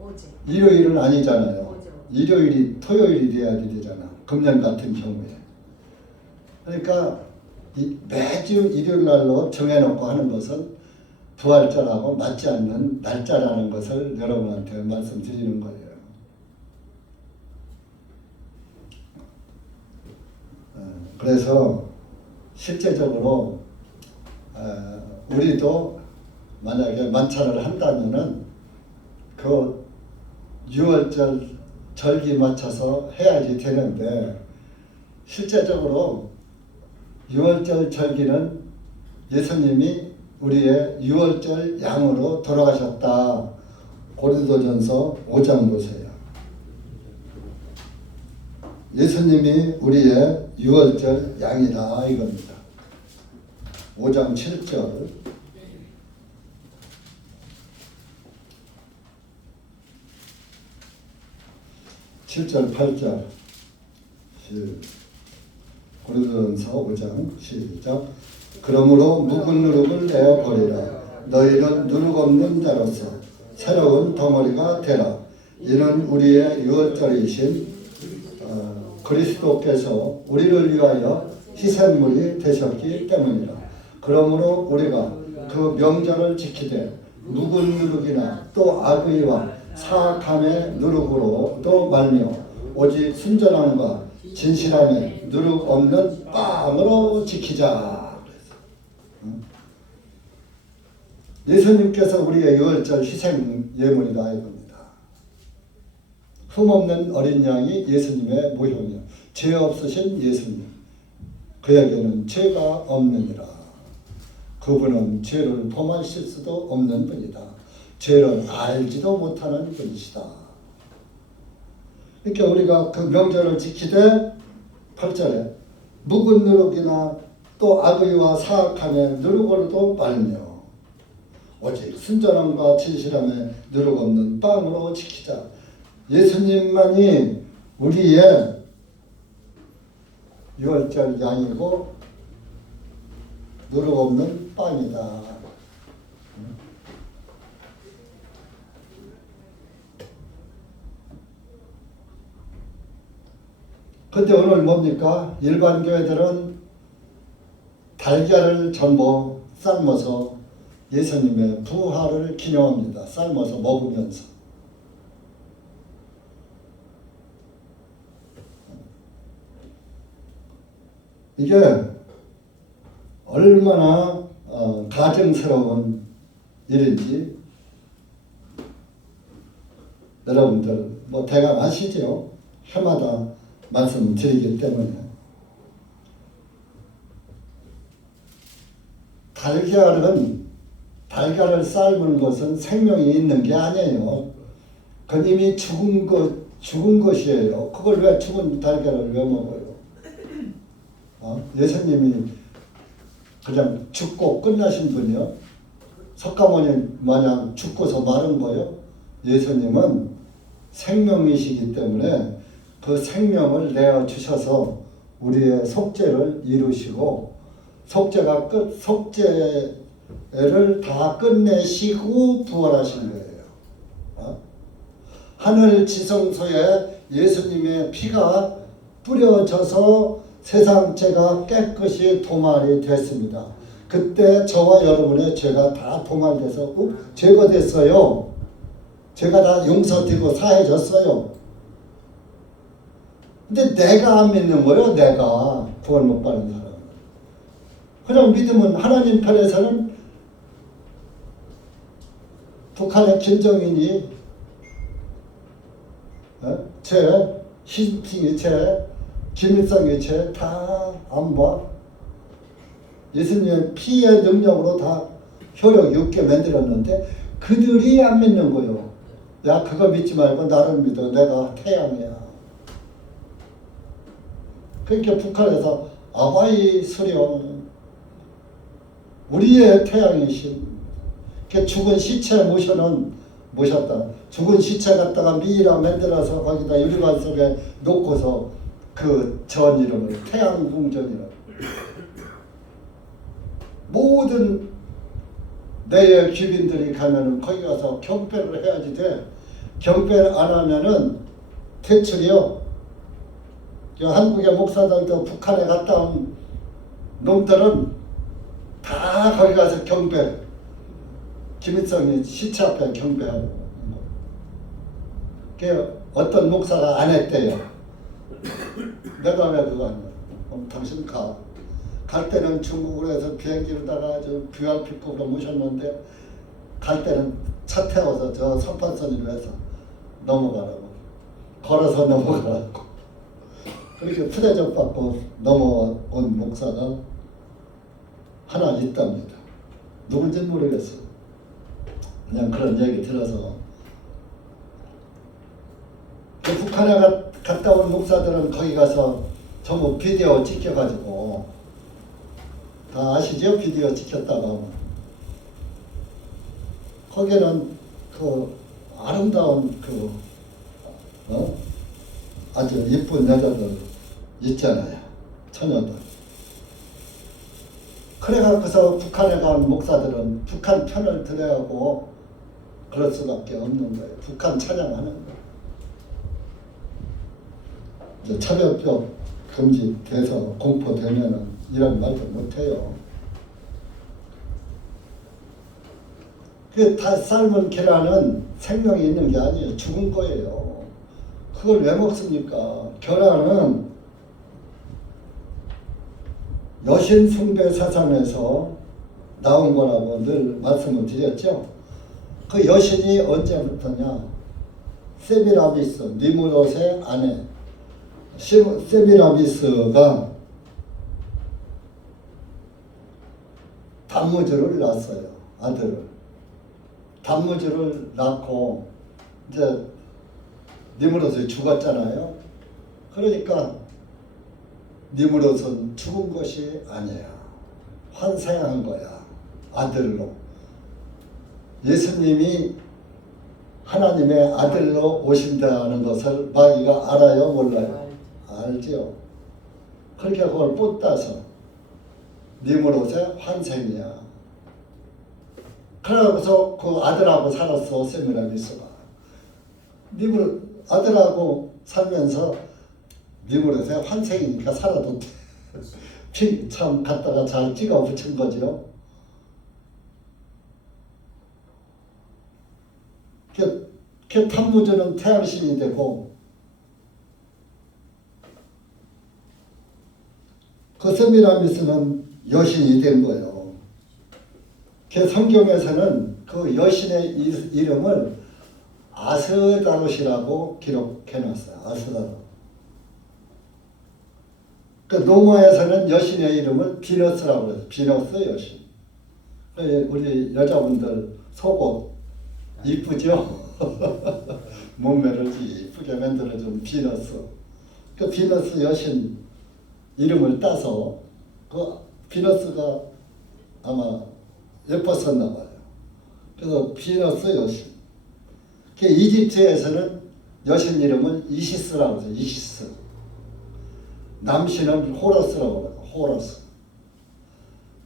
어제. 일요일은 아니잖아요. 어제. 일요일이 토요일이 돼야 되잖아. 금년 같은 경우에. 그러니까 매주 일요일 날로 정해놓고 하는 것은 부활절하고 맞지 않는 날짜라는 것을 여러분한테 말씀드리는 거예요. 그래서 실제적으로 우리도 만약에 만찬을 한다면은 그 6월절 절기 맞춰서 해야지 되는데 실제적으로 6월절 절기는 예수님이 우리의 6월절 양으로 돌아가셨다. 고린도전서 5장 보세요. 예수님이 우리의 6월절 양이다 이겁니다. 5장 7절. 7절 8절 고린도전서 5장 시작. 그러므로 묵은 누룩을 내어버리라. 너희는 누룩 없는 자로서 새로운 덩어리가 되라. 이는 우리의 유월절이신 그리스도께서 우리를 위하여 희생물이 되셨기 때문이라. 그러므로 우리가 그 명절을 지키되 묵은 누룩이나 또 악의와 사악함의 누룩으로도 말며 오직 순전함과 진실함의 누룩 없는 빵으로 지키자. 예수님께서 우리의 유월절 희생 예물이다 이겁니다. 흠없는 어린 양이 예수님의 모형이요 죄 없으신 예수님 그에게는 죄가 없느니라. 그분은 죄를 범하실 수도 없는 분이다. 죄를 알지도 못하는 분이시다. 이렇게 우리가 그 명절을 지키되 8절에 묵은 누룩이나 또 악의와 사악함에 누룩으로도 말며 오직 순전함과 진실함에 누룩 없는 빵으로 지키자. 예수님만이 우리의 유월절 양이고 누룩 없는 빵이다. 근데 오늘 뭡니까? 일반 교회들은 달걀을 전부 삶아서 예수님의 부활을 기념합니다. 삶아서 먹으면서. 이게 얼마나 가증스러운 일인지 여러분들 뭐 대강 아시죠? 해마다 말씀드리기 때문에. 달걀을 삶은 것은 생명이 있는 게 아니에요. 그건 이미 죽은 것이에요. 그걸 왜 죽은 달걀을 왜 먹어요? 예수님이 그냥 죽고 끝나신 분이요? 석가모니 마냥 죽고서 마른 거요? 예수님은 생명이시기 때문에 그 생명을 내어 주셔서 우리의 속죄를 이루시고 속죄를 다 끝내시고 부활하신 거예요. 하늘 지성소에 예수님의 피가 뿌려져서 세상 죄가 깨끗이 도말이 됐습니다. 그때 저와 여러분의 죄가 다 도말돼서 제거됐어요. 죄가 다 용서되고 사해졌어요. 근데 내가 안 믿는 거예요. 내가 구원 못 받는 사람. 그냥 믿으면 하나님 편에서는 북한의 김정인이 죄, 시진핑이 죄, 김일성의 죄 다 안 봐. 예수님의 피의 능력으로 다 효력 있게 만들었는데 그들이 안 믿는 거예요. 야 그거 믿지 말고 나를 믿어. 내가 태양이야. 그러니까 북한에서 아바이 수령 우리의 태양이신 죽은 시체 모셨다. 죽은 시체 갖다가 미이라 만들어서 거기다 유리관 속에 놓고서 그 전 이름을 태양궁전이라고. 모든 내의 귀빈들이 가면은 거기 가서 경배를 해야지 돼. 경배를 안 하면은 퇴출이요. 한국의 목사들도 북한에 갔다 온 놈들은 다 거기 가서 경배. 김일성이 시체 앞에 경배하고. 어떤 목사가 안 했대요. 내가 왜 그거 안 해? 그럼 당신 가. 갈 때는 중국으로 해서 비행기로다가 저 VIP급으로 모셨는데 갈 때는 차 태워서 저 선판선으로 해서 넘어가라고. 걸어서 넘어가라고. 그렇게 푸대접 받고 넘어온 목사가 하나 있답니다. 누군지는 모르겠어요. 그냥 그런 얘기 들어서. 그 북한에 갔다 온 목사들은 거기 가서 전부 비디오 찍혀가지고 다 아시죠? 비디오 찍혔다가 거기는 그 아름다운 아주 예쁜 여자들 있잖아요. 처녀들. 그래갖고서 북한에 간 목사들은 북한 편을 들어야 하고 그럴 수밖에 없는 거예요. 북한 찬양하는 거예요. 이제 차별법 금지돼서 공포되면은 이런 말도 못해요. 그 다 삶은 계란은 생명이 있는 게 아니에요. 죽은 거예요. 그걸 왜 먹습니까? 계란은 여신 숭배 사상에서 나온 거라고 늘 말씀을 드렸죠. 그 여신이 언제부터냐? 세미라미스, 니무롯의 아내. 세미라미스가 단무주를 낳았어요. 아들을. 단무주를 낳고 이제 니무롯이 죽었잖아요. 그러니까 니무롯은 죽은 것이 아니야. 환생한 거야. 아들로. 예수님이 하나님의 아들로 오신다는 것을 마귀가 알아요? 몰라요? 알지요. 그렇게 그걸 뽐따서 니무롯의 환생이야. 그러고서 그 아들하고 살았어. 세미라미스가. 니무롯 아들하고 살면서 니무롯의 환생이니까 살아도 참 갖다가 잘 찍어 붙인 거죠. 그 탐무주는 태양신이 되고 그 세미라미스는 여신이 된 거예요. 그 성경에서는 그 여신의 이름을 아스다롯이라고 기록해놨어요. 아스다롯. 그 로마에서는 여신의 이름을 비너스라고 그래요. 비너스 여신. 우리 여자분들 속옷 이쁘죠? 몸매를 이쁘게 만들어준 비너스. 그 비너스 여신 이름을 따서 그 비너스가 아마 예뻤었나 봐요. 그래서 비너스 여신. 그 이집트에서는 여신 이름은 이시스라고 해요. 이시스. 남신은 호러스라고 해요. 호러스.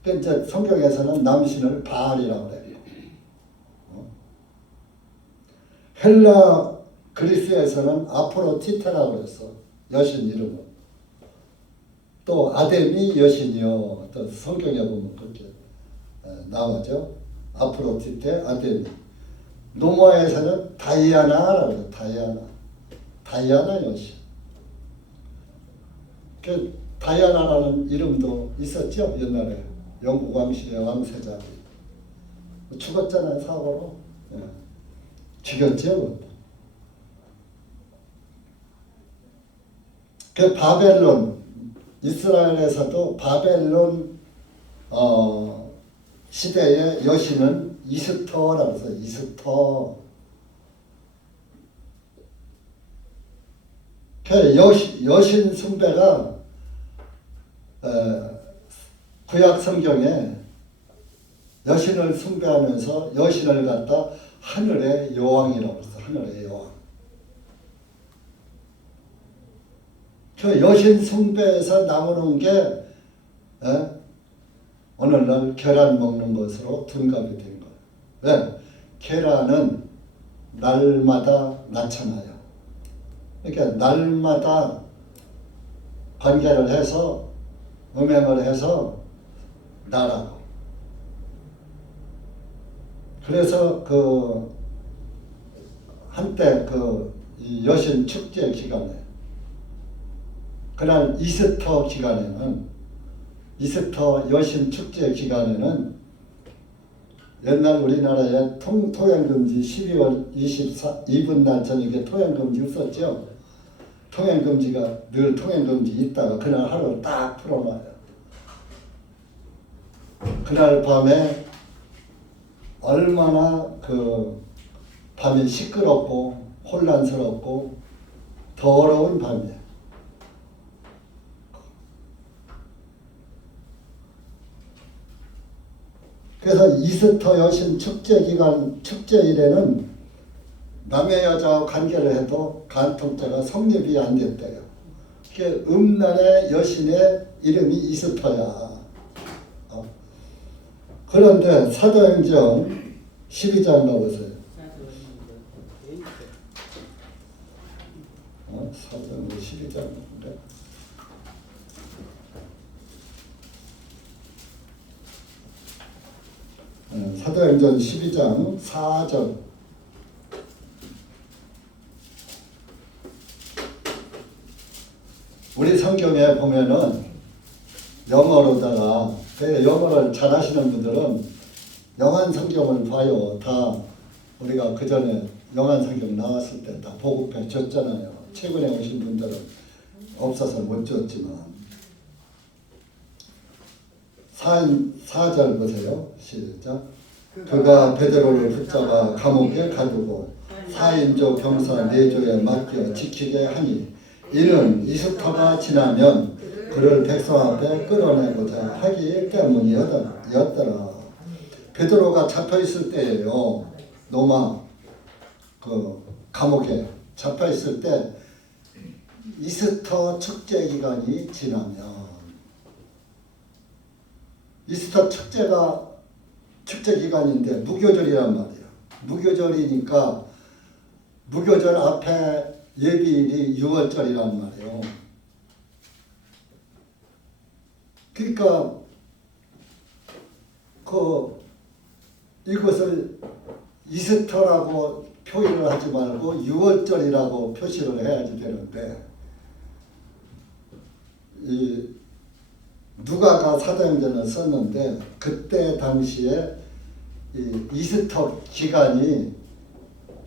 그 이제 성경에서는 남신을 바알이라고 해요. 헬라 그리스에서는 아프로티테라고 했어. 여신 이름은. 또 아데미 여신이요. 또 성경에 보면 그렇게 나오죠. 아프로티테, 아데미. 로마에서는 다이아나라고 해요. 다이아나 여신. 그 다이아나라는 이름도 있었죠. 옛날에 영국 왕실의 왕세자. 죽었잖아요. 사고로. 죽였죠. 그 바벨론, 이스라엘에서도 바벨론 시대의 여신은 이스터라고 해서 이스터. 그 여신 숭배가 구약 성경에 여신을 숭배하면서 여신을 갖다 하늘의 여왕이라고 했어. 하늘의 여왕. 그 여신 숭배에서 나오는 게 오늘날 계란 먹는 것으로 둔갑이 된 거예요. 왜? 계란은 날마다 나잖아요. 그러니까 날마다 관계를 해서 음행을 해서 나라고. 그래서 그 한때 그 여신 축제 기간에 그날 이스터 기간에는 이스터 여신 축제 기간에는 옛날 우리나라에 토양금지 12월 22분 날 저녁에 토양금지 있었죠. 토양금지가 늘 토양금지 있다가 그날 하루 딱 풀어놔요. 그날 밤에 얼마나 그 밤이 시끄럽고 혼란스럽고 더러운 밤이에요. 그래서 이스터 여신 축제 기간 축제일에는 남의 여자와 관계를 해도 간통죄가 성립이 안 됐대요. 그 음란의 여신의 이름이 이스터야. 그런데 사도행전 12장 나오세요. 사도행전 12장인데. 사도행전 12장 4절. 우리 성경에 보면은 영어로다가 영어를 잘하시는 분들은 영한 성경을 봐요. 다 우리가 그 전에 영안성경 나왔을 때 다 보급해 줬잖아요. 최근에 오신 분들은 없어서 못 줬지만 4절 보세요. 시작. 그가 베드로를 붙잡아 감옥에 가두고 4인조 병사 4조에 맡겨 지키게 하니 이는 이스터가 지나면 그를 백성 앞에 끌어내고자 하기 때문이었더라. 베드로가 잡혀 있을 때예요. 로마 그 감옥에 잡혀 있을 때 이스터 축제 기간이 지나면 이스터 축제 기간인데 무교절이란 말이야. 무교절이니까 무교절 앞에 예비일이 6월절이란 말이에요. 그러니까 이것을 이스터라고 표현을 하지 말고 6월절이라고 표시를 해야지 되는데 이 누가가 사도행전을 썼는데 그때 당시에 이 이스터 기간이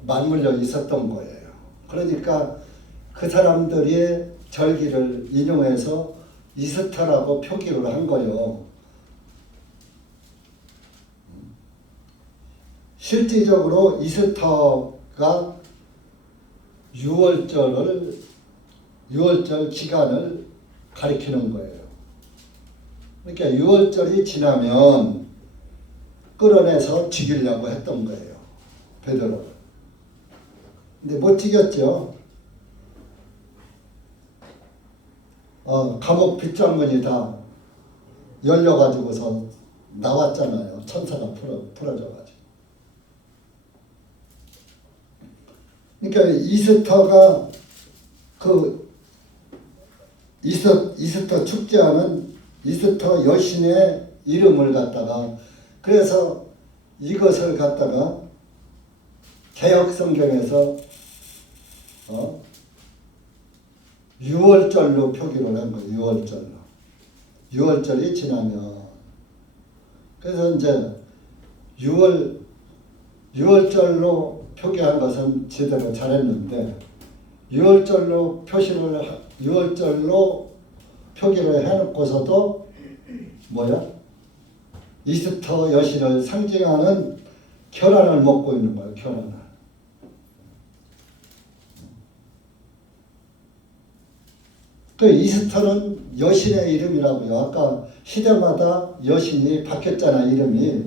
맞물려 있었던 거예요. 그러니까 그 사람들이 절기를 인용해서 이스터라고 표기를 한 거예요. 실질적으로 이스터가 6월절 기간을 가리키는 거예요. 그러니까 6월절이 지나면 끌어내서 죽이려고 했던 거예요. 베드로를. 근데 못 죽였죠. 감옥 빗장문이 다 열려가지고서 나왔잖아요. 천사가 풀어져가지고. 그러니까 이스터가 이스터 축제하는 이스터 여신의 이름을 갖다가 그래서 이것을 갖다가 개역 성경에서 6월절로 표기를 한 거예요. 6월절이 지나면 그래서 이제 6월절로 표기한 것은 제대로 잘했는데 6월절로 표기를 해놓고서도 이스터 여신을 상징하는 결혼을 먹고 있는 거예요. 결혼을. 그 이스터는 여신의 이름이라고요. 아까 시대마다 여신이 바뀌었잖아, 이름이.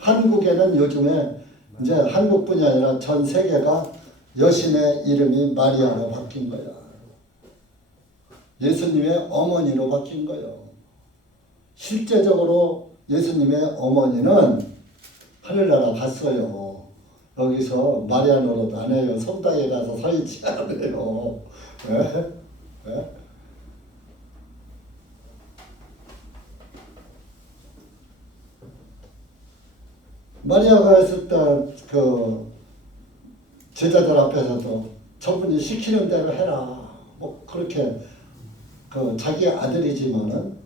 한국에는 요즘에 이제 한국뿐이 아니라 전 세계가 여신의 이름이 마리아로 바뀐 거야. 예수님의 어머니로 바뀐 거예요. 실제적으로 예수님의 어머니는 하늘나라 갔어요. 여기서 마리아 노릇 안 해요. 성당에 가서 서 있지 않아요. 왜? 왜? 마리아가 있을 때 제자들 앞에서도 저분이 시키는 대로 해라. 그렇게 자기 아들이지만은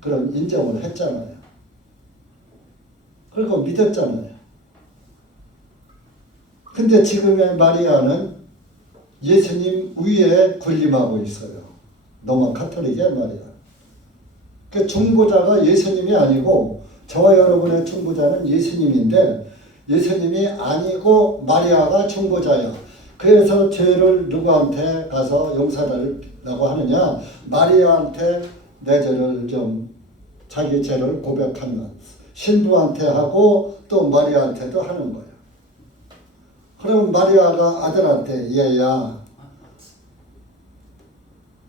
그런 인정을 했잖아요. 그리고 믿었잖아요. 근데 지금의 마리아는 예수님 위에 군림하고 있어요. 로마 카톨릭의 마리아. 그 중보자가 예수님이 아니고 저와 여러분의 중보자는 예수님인데 예수님이 아니고 마리아가 중보자야. 그래서 죄를 누구한테 가서 용서달라고 하느냐? 마리아한테 내 죄를 자기 죄를 고백하는 신부한테 하고 또 마리아한테도 하는 거예요. 그럼 마리아가 아들한테 얘야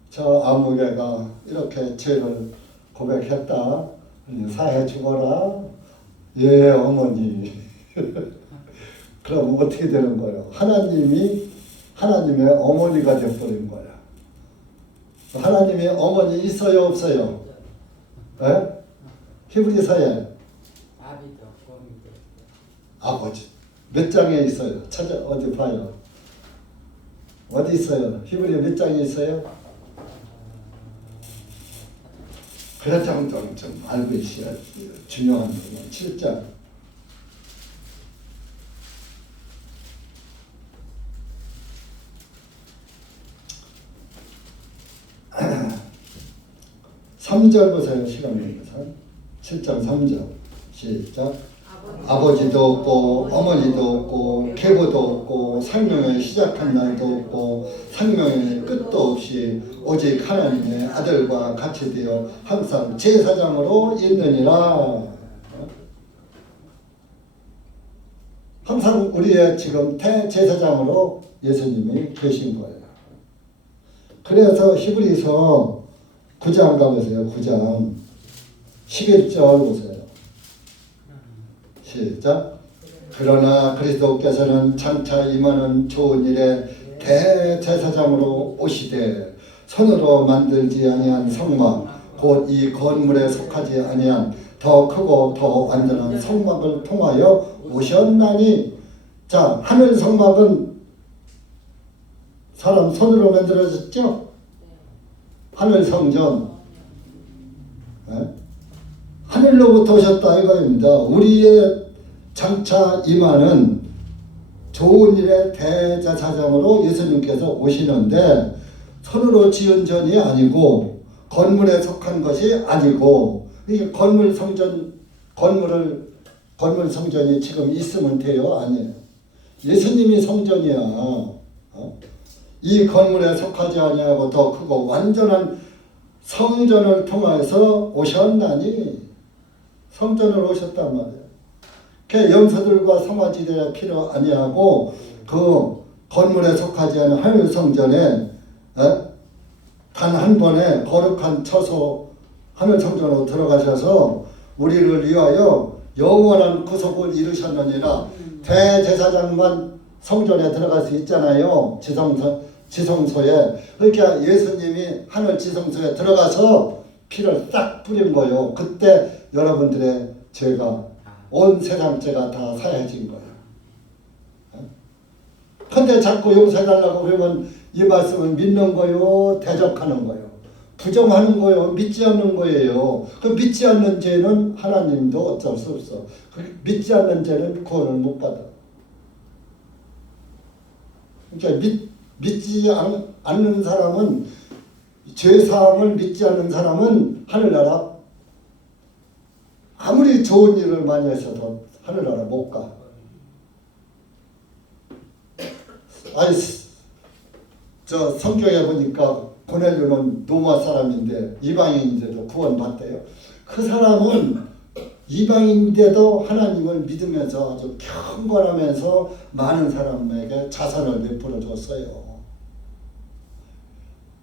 저 아무개가 이렇게 죄를 고백했다. 사해 주거라. 예 어머니. 그럼 어떻게 되는 거예요? 하나님의 어머니가 되어버린 거야. 하나님의 어머니 있어요 없어요? 에? 히브리서에 아버지 몇 장에 있어요? 어디 봐요. 어디 있어요? 히브리 몇 장에 있어요? 그런 정도는 좀 알고 있어야 중요한 거는 7장. 3절 보세요. 실험명사 7장 3절 시작. 아버지도 없고 어머니도 없고 계보도 없고 생명의 시작한 날도 없고 생명의 끝도 없이 오직 하나님의 아들과 같이 되어 항상 제사장으로 있느니라. 항상 우리의 지금 대제사장으로 예수님이 계신 거예요. 그래서 히브리서 9장 가보세요. 9장 11절 보세요. 시작. 그러나 그리스도께서는 장차 임하는 좋은 일에 대제사장으로 오시되 손으로 만들지 아니한 성막 곧 이 건물에 속하지 아니한 더 크고 더 완전한 성막을 통하여 오셨나니. 자, 하늘 성막은 사람 손으로 만들어졌죠? 하늘 성전. 네? 하늘로부터 오셨다 이거입니다. 우리의 장차 임하는 좋은 일의 대제사장으로 예수님께서 오시는데 손으로 지은 전이 아니고 건물에 속한 것이 아니고 이게 건물 성전이 지금 있으면 돼요? 아니에요. 예수님이 성전이야. 이 건물에 속하지 아니하고 더 크고 완전한 성전을 통해서 오셨나니. 성전을 오셨단 말이에요. 그 염소들과 송아지들이 필요 아니하고 그 건물에 속하지 않은 하늘 성전에 단 한 번에 거룩한 처소 하늘 성전으로 들어가셔서 우리를 위하여 영원한 구속을 이루셨느니라. 대제사장만 성전에 들어갈 수 있잖아요. 지성소에. 그러니까 예수님이 하늘 지성소에 들어가서 피를 싹 뿌린 거예요. 그때 여러분들의 죄가 온 세상 죄가 다 사해진 거예요. 근데 자꾸 용서해달라고 그러면 이 말씀을 믿는 거요, 대적하는 거요, 부정하는 거요, 믿지 않는 거예요. 그 믿지 않는 죄는 하나님도 어쩔 수 없어. 믿지 않는 죄는 구원을 못 받아. 그러니까 믿지 않는 사람은, 죄사함을 믿지 않는 사람은 하늘나라 아무리 좋은 일을 많이 했어도 하늘나라 못 가. 저 성경에 보니까 고넬료는 로마 사람인데 이방인인데도 구원받대요. 그 사람은 이방인인데도 하나님을 믿으면서 아주 경건하면서 많은 사람에게 자선을 베풀어 줬어요.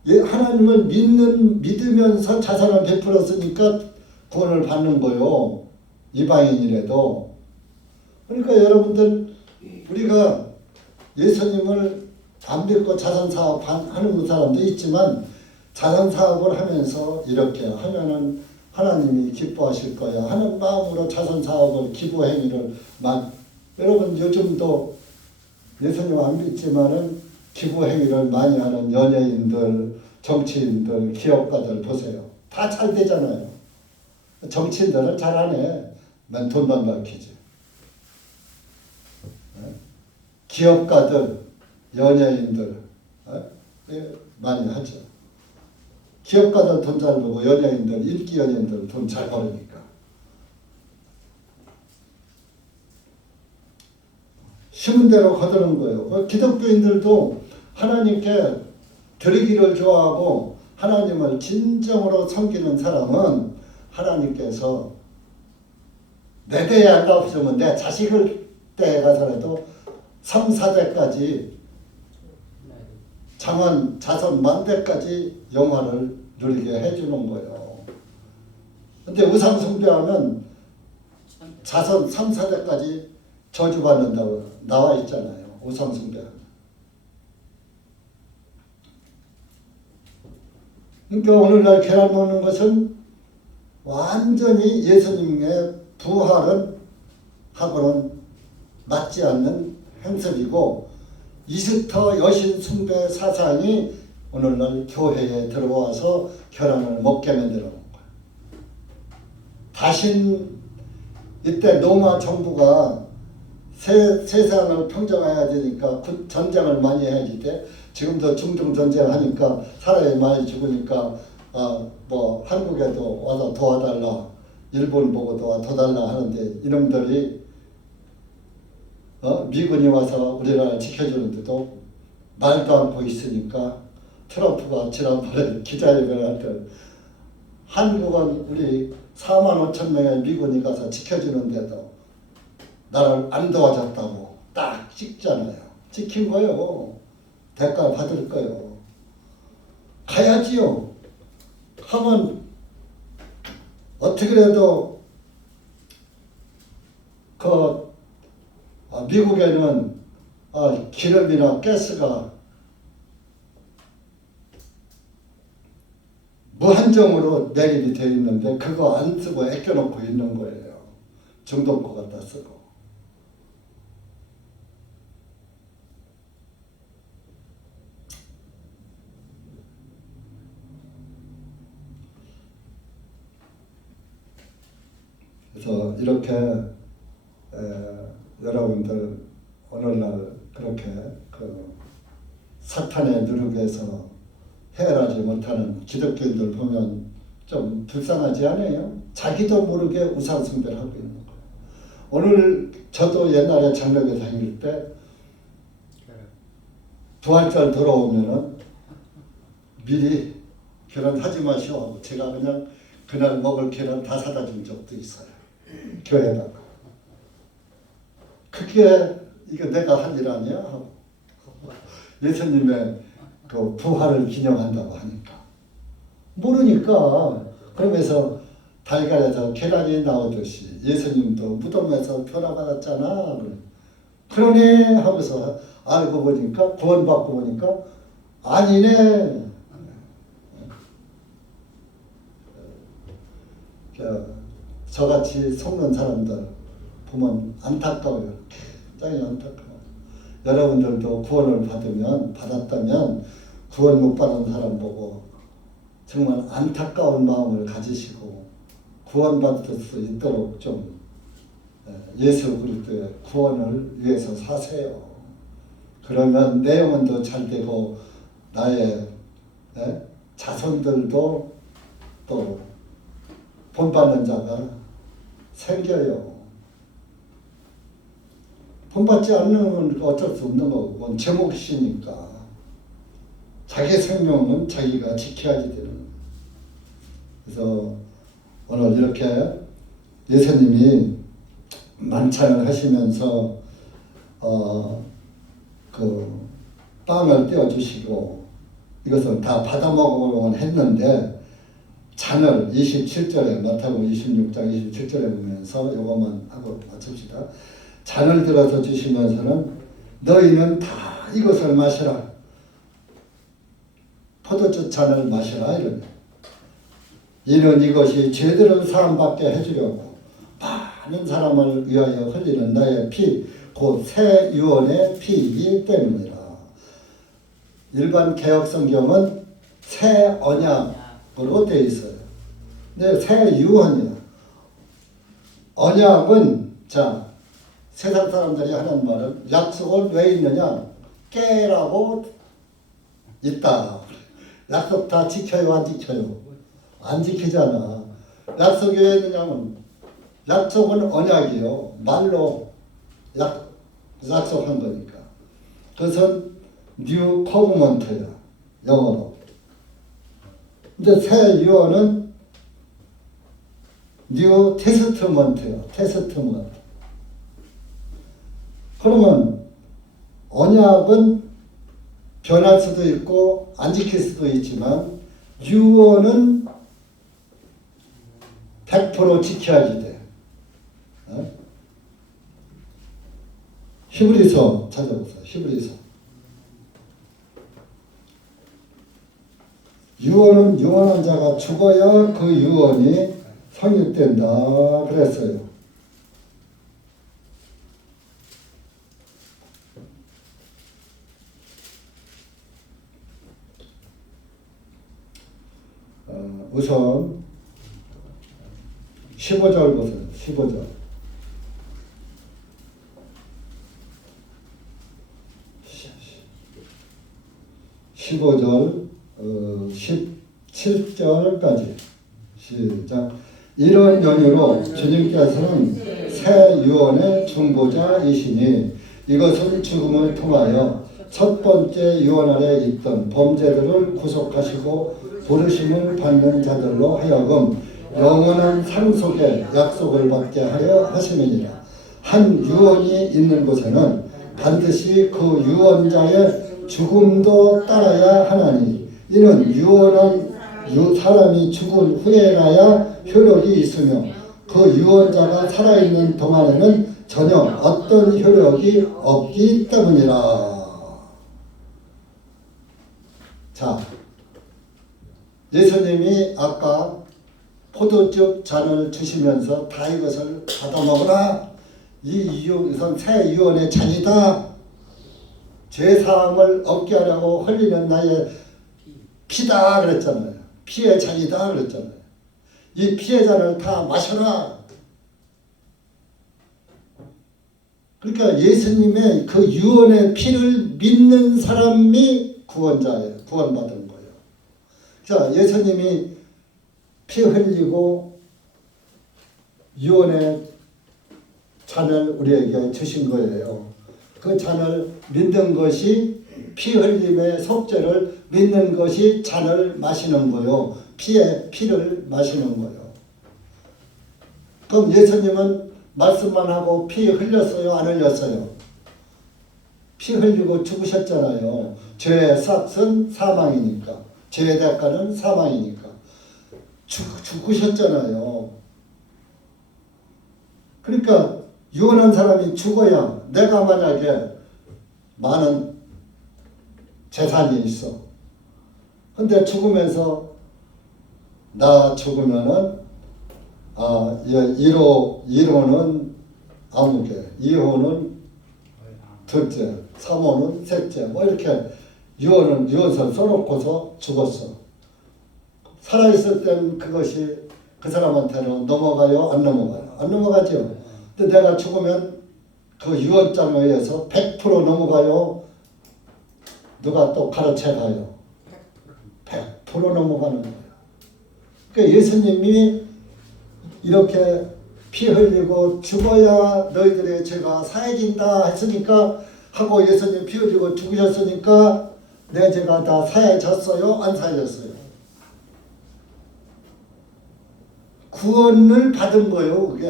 하나님을 믿으면서 자선을 베풀었으니까 구원을 받는 거요. 이방인이라도. 그러니까 여러분들, 우리가 예수님을 안 믿고 자선사업 하는 사람도 있지만 자선사업을 하면서 이렇게 하면은 하나님이 기뻐하실 거야 하는 마음으로 자선사업을, 기부행위를 여러분 요즘도 예수님 안 믿지만은 기부행위를 많이 하는 연예인들, 정치인들, 기업가들 보세요. 다 잘 되잖아요. 정치인들은 잘 안 해. 맨 돈만 밝히지. 기업가들, 연예인들 많이 하죠. 기업가들 돈 잘 벌고 연예인들, 인기 연예인들 돈 잘 벌으니까. 쉬운 대로 거두는 거예요. 기독교인들도 하나님께 드리기를 좋아하고 하나님을 진정으로 섬기는 사람은 하나님께서 내 대에 안 없으면 내 자식을 때에 가서라도 3, 4대까지 자손 만대까지 영화를 누리게 해주는 거예요. 근데 우상 숭배하면 자손 3, 4대까지 저주받는다고 나와 있잖아요. 우상 숭배하면. 그러니까 오늘날 계란 먹는 것은 완전히 예수님의 부활은 하고는 맞지 않는 행설이고 이스터 여신 숭배 사상이 오늘날 교회에 들어와서 계란을 먹게 만들어 놓은 거예요. 다신 이때 로마 정부가 세상을 평정해야 되니까 전쟁을 많이 해야지 돼. 지금도 중동 전쟁 하니까 사람이 많이 죽으니까 뭐 한국에도 와서 도와달라, 일본 보고 도와달라 하는데 이놈들이 미군이 와서 우리나라를 지켜주는데도 말도 않고 있으니까 트럼프가 지난번에 기자회견을 할 때 한국은 우리 4만 5천 명의 미군이 가서 지켜주는데도 나를 안 도와줬다고 딱 찍잖아요. 찍힌 거요. 대가 받을 거요. 가야지요. 하면 어떻게라도 미국에는 기름이나 가스가 무한정으로 매립이 되어 있는데 그거 안 쓰고 아껴놓고 있는 거예요. 중동거 갖다 쓰고. 그래서 이렇게 여러분들 오늘날 그렇게 사탄의 누룩에서 해결하지 못하는 기독교인들 보면 좀 불쌍하지 않아요? 자기도 모르게 우상숭배를 하고 있는 거예요. 오늘 저도 옛날에 장로교 다닐 때 부활절 돌아오면은 미리 결혼하지 마시오. 제가 그냥 그날 먹을 계란 다 사다 준 적도 있어요. 교회다가. 그게 이거 내가 할 일 아니야? 하고. 예수님의 그 부활을 기념한다고 하니까. 모르니까. 그러면서 달걀에서 계란이 나오듯이 예수님도 무덤에서 변화받았잖아. 그러네 하면서 알고 보니까 구원받고 보니까 아니네. 저같이 속는 사람들 보면 안타까워요. 굉장히 안타까워요. 여러분들도 구원을 받았다면 구원 못 받은 사람 보고 정말 안타까운 마음을 가지시고 구원받을 수 있도록 좀 예수 그리스도의 구원을 위해서 사세요. 그러면 내 영혼도 잘 되고 나의 자손들도 또 본받는 자가 생겨요. 본받지 않는 건 어쩔 수 없는 거고 그건 제 몫이니까 자기 생명은 자기가 지켜야지 되는 거예요. 그래서 오늘 이렇게 예수님이 만찬을 하시면서 그 빵을 떼어주시고 이것을 다 받아 먹으면 했는데 잔을 27절에 마태복음 26장 27절에 보면서 요것만 하고 마칩시다. 잔을 들어서 주시면서는 너희는 다 이것을 마시라. 포도주 잔을 마시라 이러네. 이는 이것이 죄들을 사함받게 해주려고 많은 사람을 위하여 흘리는 나의 피, 곧 새 유언의 피이기 때문이라. 일반 개혁 성경은 새 언약으로 되어 있어요. 근데 새 유언이야. 언약은 세상 사람들이 하는 말은 약속은 왜 있느냐? 깨라고 있다. 약속 다 지켜요, 안 지켜요? 안 지키잖아. 약속이 왜 있느냐면 약속은 언약이요. 말로 약속한 거니까. 그것은 뉴 커브먼트야. 영어로. 근데 새 유언은 뉴 테스트먼트야. 테스트먼트. 그러면 언약은 변할 수도 있고 안 지킬 수도 있지만 유언은 100% 지켜야지 돼. 히브리서 찾아보세요. 히브리서. 유언은 유언한 자가 죽어야 그 유언이 성립된다 그랬어요. 우선 15절 보세요. 15절. 15절, 17절, 7절까지 시작. 이런 연유로 주님께서는 새 유언의 중보자이시니 이것은 죽음을 통하여 첫 번째 유언 아래 있던 범죄들을 구속하시고 부르심을 받는 자들로 하여금 영원한 상속의 약속을 받게 하려 하심이니라. 한 유언이 있는 곳에는 반드시 그 유언자의 죽음도 따라야 하나니 이는 유언한 사람이 죽은 후에라야 효력이 있으며 그 유언자가 살아있는 동안에는 전혀 어떤 효력이 없기 때문이라. 자, 예수님이 아까 포도즙 잔을 주시면서 다 이것을 받아 먹으라. 이것은 새 유언의 잔이다. 죄사함을 얻게 하려고 흘리는 나의 피다 그랬잖아요. 피의 잔이다 그랬잖아요. 이 피의 잔을 다 마셔라. 그러니까 예수님의 그 유언의 피를 믿는 사람이 구원자예요. 구원받은 거예요. 자, 예수님이 피 흘리고 유언의 잔을 우리에게 주신 거예요. 그 잔을 믿는 것이 피 흘림의 속죄를 믿는 것이 잔을 마시는 거요. 피의 피를 마시는 거요. 그럼 예수님은 말씀만 하고 피 흘렸어요? 안 흘렸어요? 피 흘리고 죽으셨잖아요. 죄의 삭은 사망이니까. 죄의 대가는 사망이니까. 죽으셨잖아요. 그러니까 유언한 사람이 죽어야 내가 만약에 많은 재산이 있어. 근데 죽으면서 나 죽으면은 1호는 아무개, 2호는 둘째, 3호는 셋째 뭐 이렇게 유언서를 써놓고서 죽었어. 살아있을 땐 그것이 그 사람한테는 넘어가요? 안 넘어가요? 안 넘어가죠. 근데 내가 죽으면 그 유언장에 의해서 100% 넘어가요? 누가 또 가르쳐가요? 100% 넘어가는 거예요. 그러니까 예수님이 이렇게 피 흘리고 죽어야 너희들의 죄가 사해진다 했으니까 하고 예수님 피 흘리고 죽으셨으니까 내 죄가 다 사해졌어요? 안 사해졌어요? 구원을 받은 거예요. 그게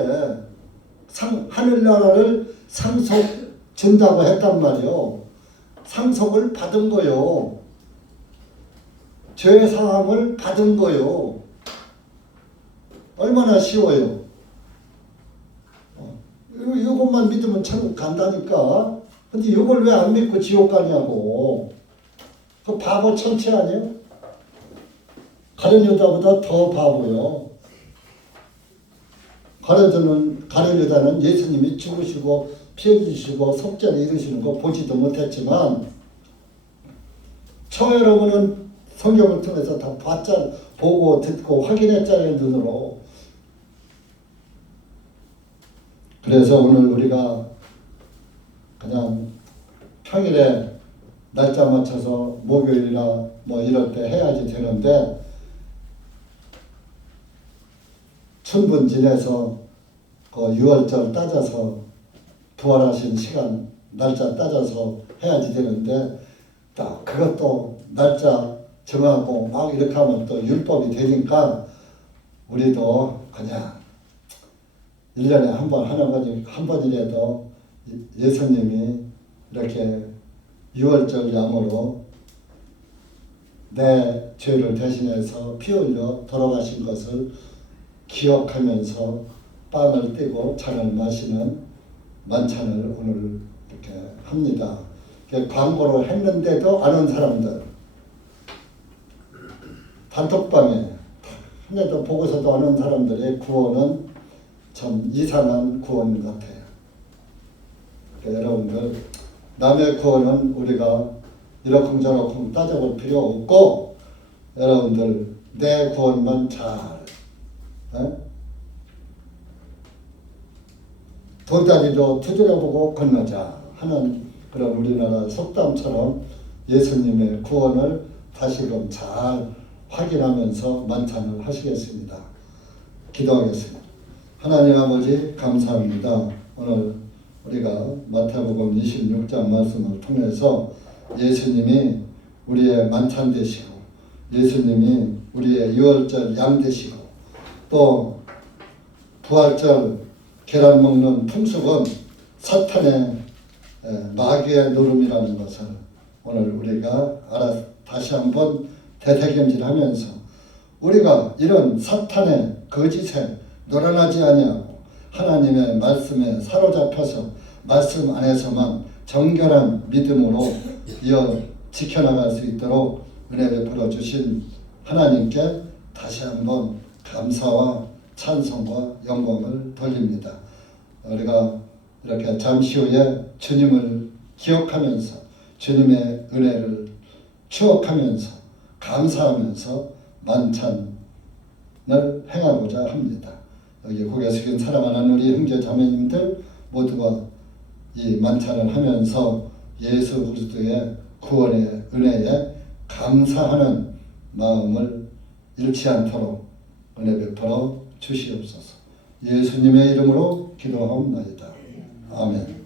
하늘나라를 상속 준다고 했단 말이에요. 상속을 받은 거요. 죄 사함을 받은 거요. 얼마나 쉬워요. 이것만 믿으면 천국 간다니까. 근데 이걸 왜 안 믿고 지옥 가냐고. 그 바보 천치 아니에요? 가룟 유다보다 더 바보요. 가룟 유다는 예수님이 죽으시고 피해 주시고 속죄를 이루시는 거 보지도 못했지만 저 여러분은 성경을 통해서 다 보고 듣고 확인했잖아요. 눈으로. 그래서 오늘 우리가 그냥 평일에 날짜 맞춰서 목요일이나 뭐 이럴 때 해야지 되는데 춘분 지내서 그 6월절 따져서 부활하신 시간 날짜 따져서 해야지 되는데 딱 그것도 날짜 정하고 막 이렇게 하면 또 율법이 되니까 우리도 그냥 1년에 한 번 하는 거지 한 번이라도 예수님이 이렇게 6월절 양으로 내 죄를 대신해서 피 흘려 돌아가신 것을 기억하면서 빵을 떼고 잔을 마시는 만찬을 오늘 이렇게 합니다. 광고를 했는데도 안 온 사람들 단톡방에 하나도 보고서도 안 온 사람들의 구원은 참 이상한 구원 같아요. 그러니까 여러분들 남의 구원은 우리가 이러쿵저러쿵 따져볼 필요 없고 여러분들 내 구원만 잘 돌다리도 두드려보고 건너자 하는 그런 우리나라 속담처럼 예수님의 구원을 다시금 잘 확인하면서 만찬을 하시겠습니다. 기도하겠습니다. 하나님 아버지 감사합니다. 오늘 우리가 마태복음 26장 말씀을 통해서 예수님이 우리의 만찬 되시고 예수님이 우리의 유월절 양 되시고 또 부활절 계란 먹는 풍습은 사탄의 마귀의 노름이라는 것을 오늘 우리가 다시 한번 되새김질하면서 우리가 이런 사탄의 거짓에 놀아나지 아니하고 하나님의 말씀에 사로잡혀서 말씀 안에서만 정결한 믿음으로 이어 지켜나갈 수 있도록 은혜 베풀어 주신 하나님께 다시 한번 감사와 찬송과 영광을 돌립니다. 우리가 이렇게 잠시 후에 주님을 기억하면서 주님의 은혜를 추억하면서 감사하면서 만찬을 행하고자 합니다. 여기 고개 숙인 사랑하는 우리 형제 자매님들 모두가 이 만찬을 하면서 예수 그리스도의 구원의 은혜에 감사하는 마음을 잃지 않도록 은혜 베풀어 주시옵소서. 예수님의 이름으로 기도하옵나이다. 아멘.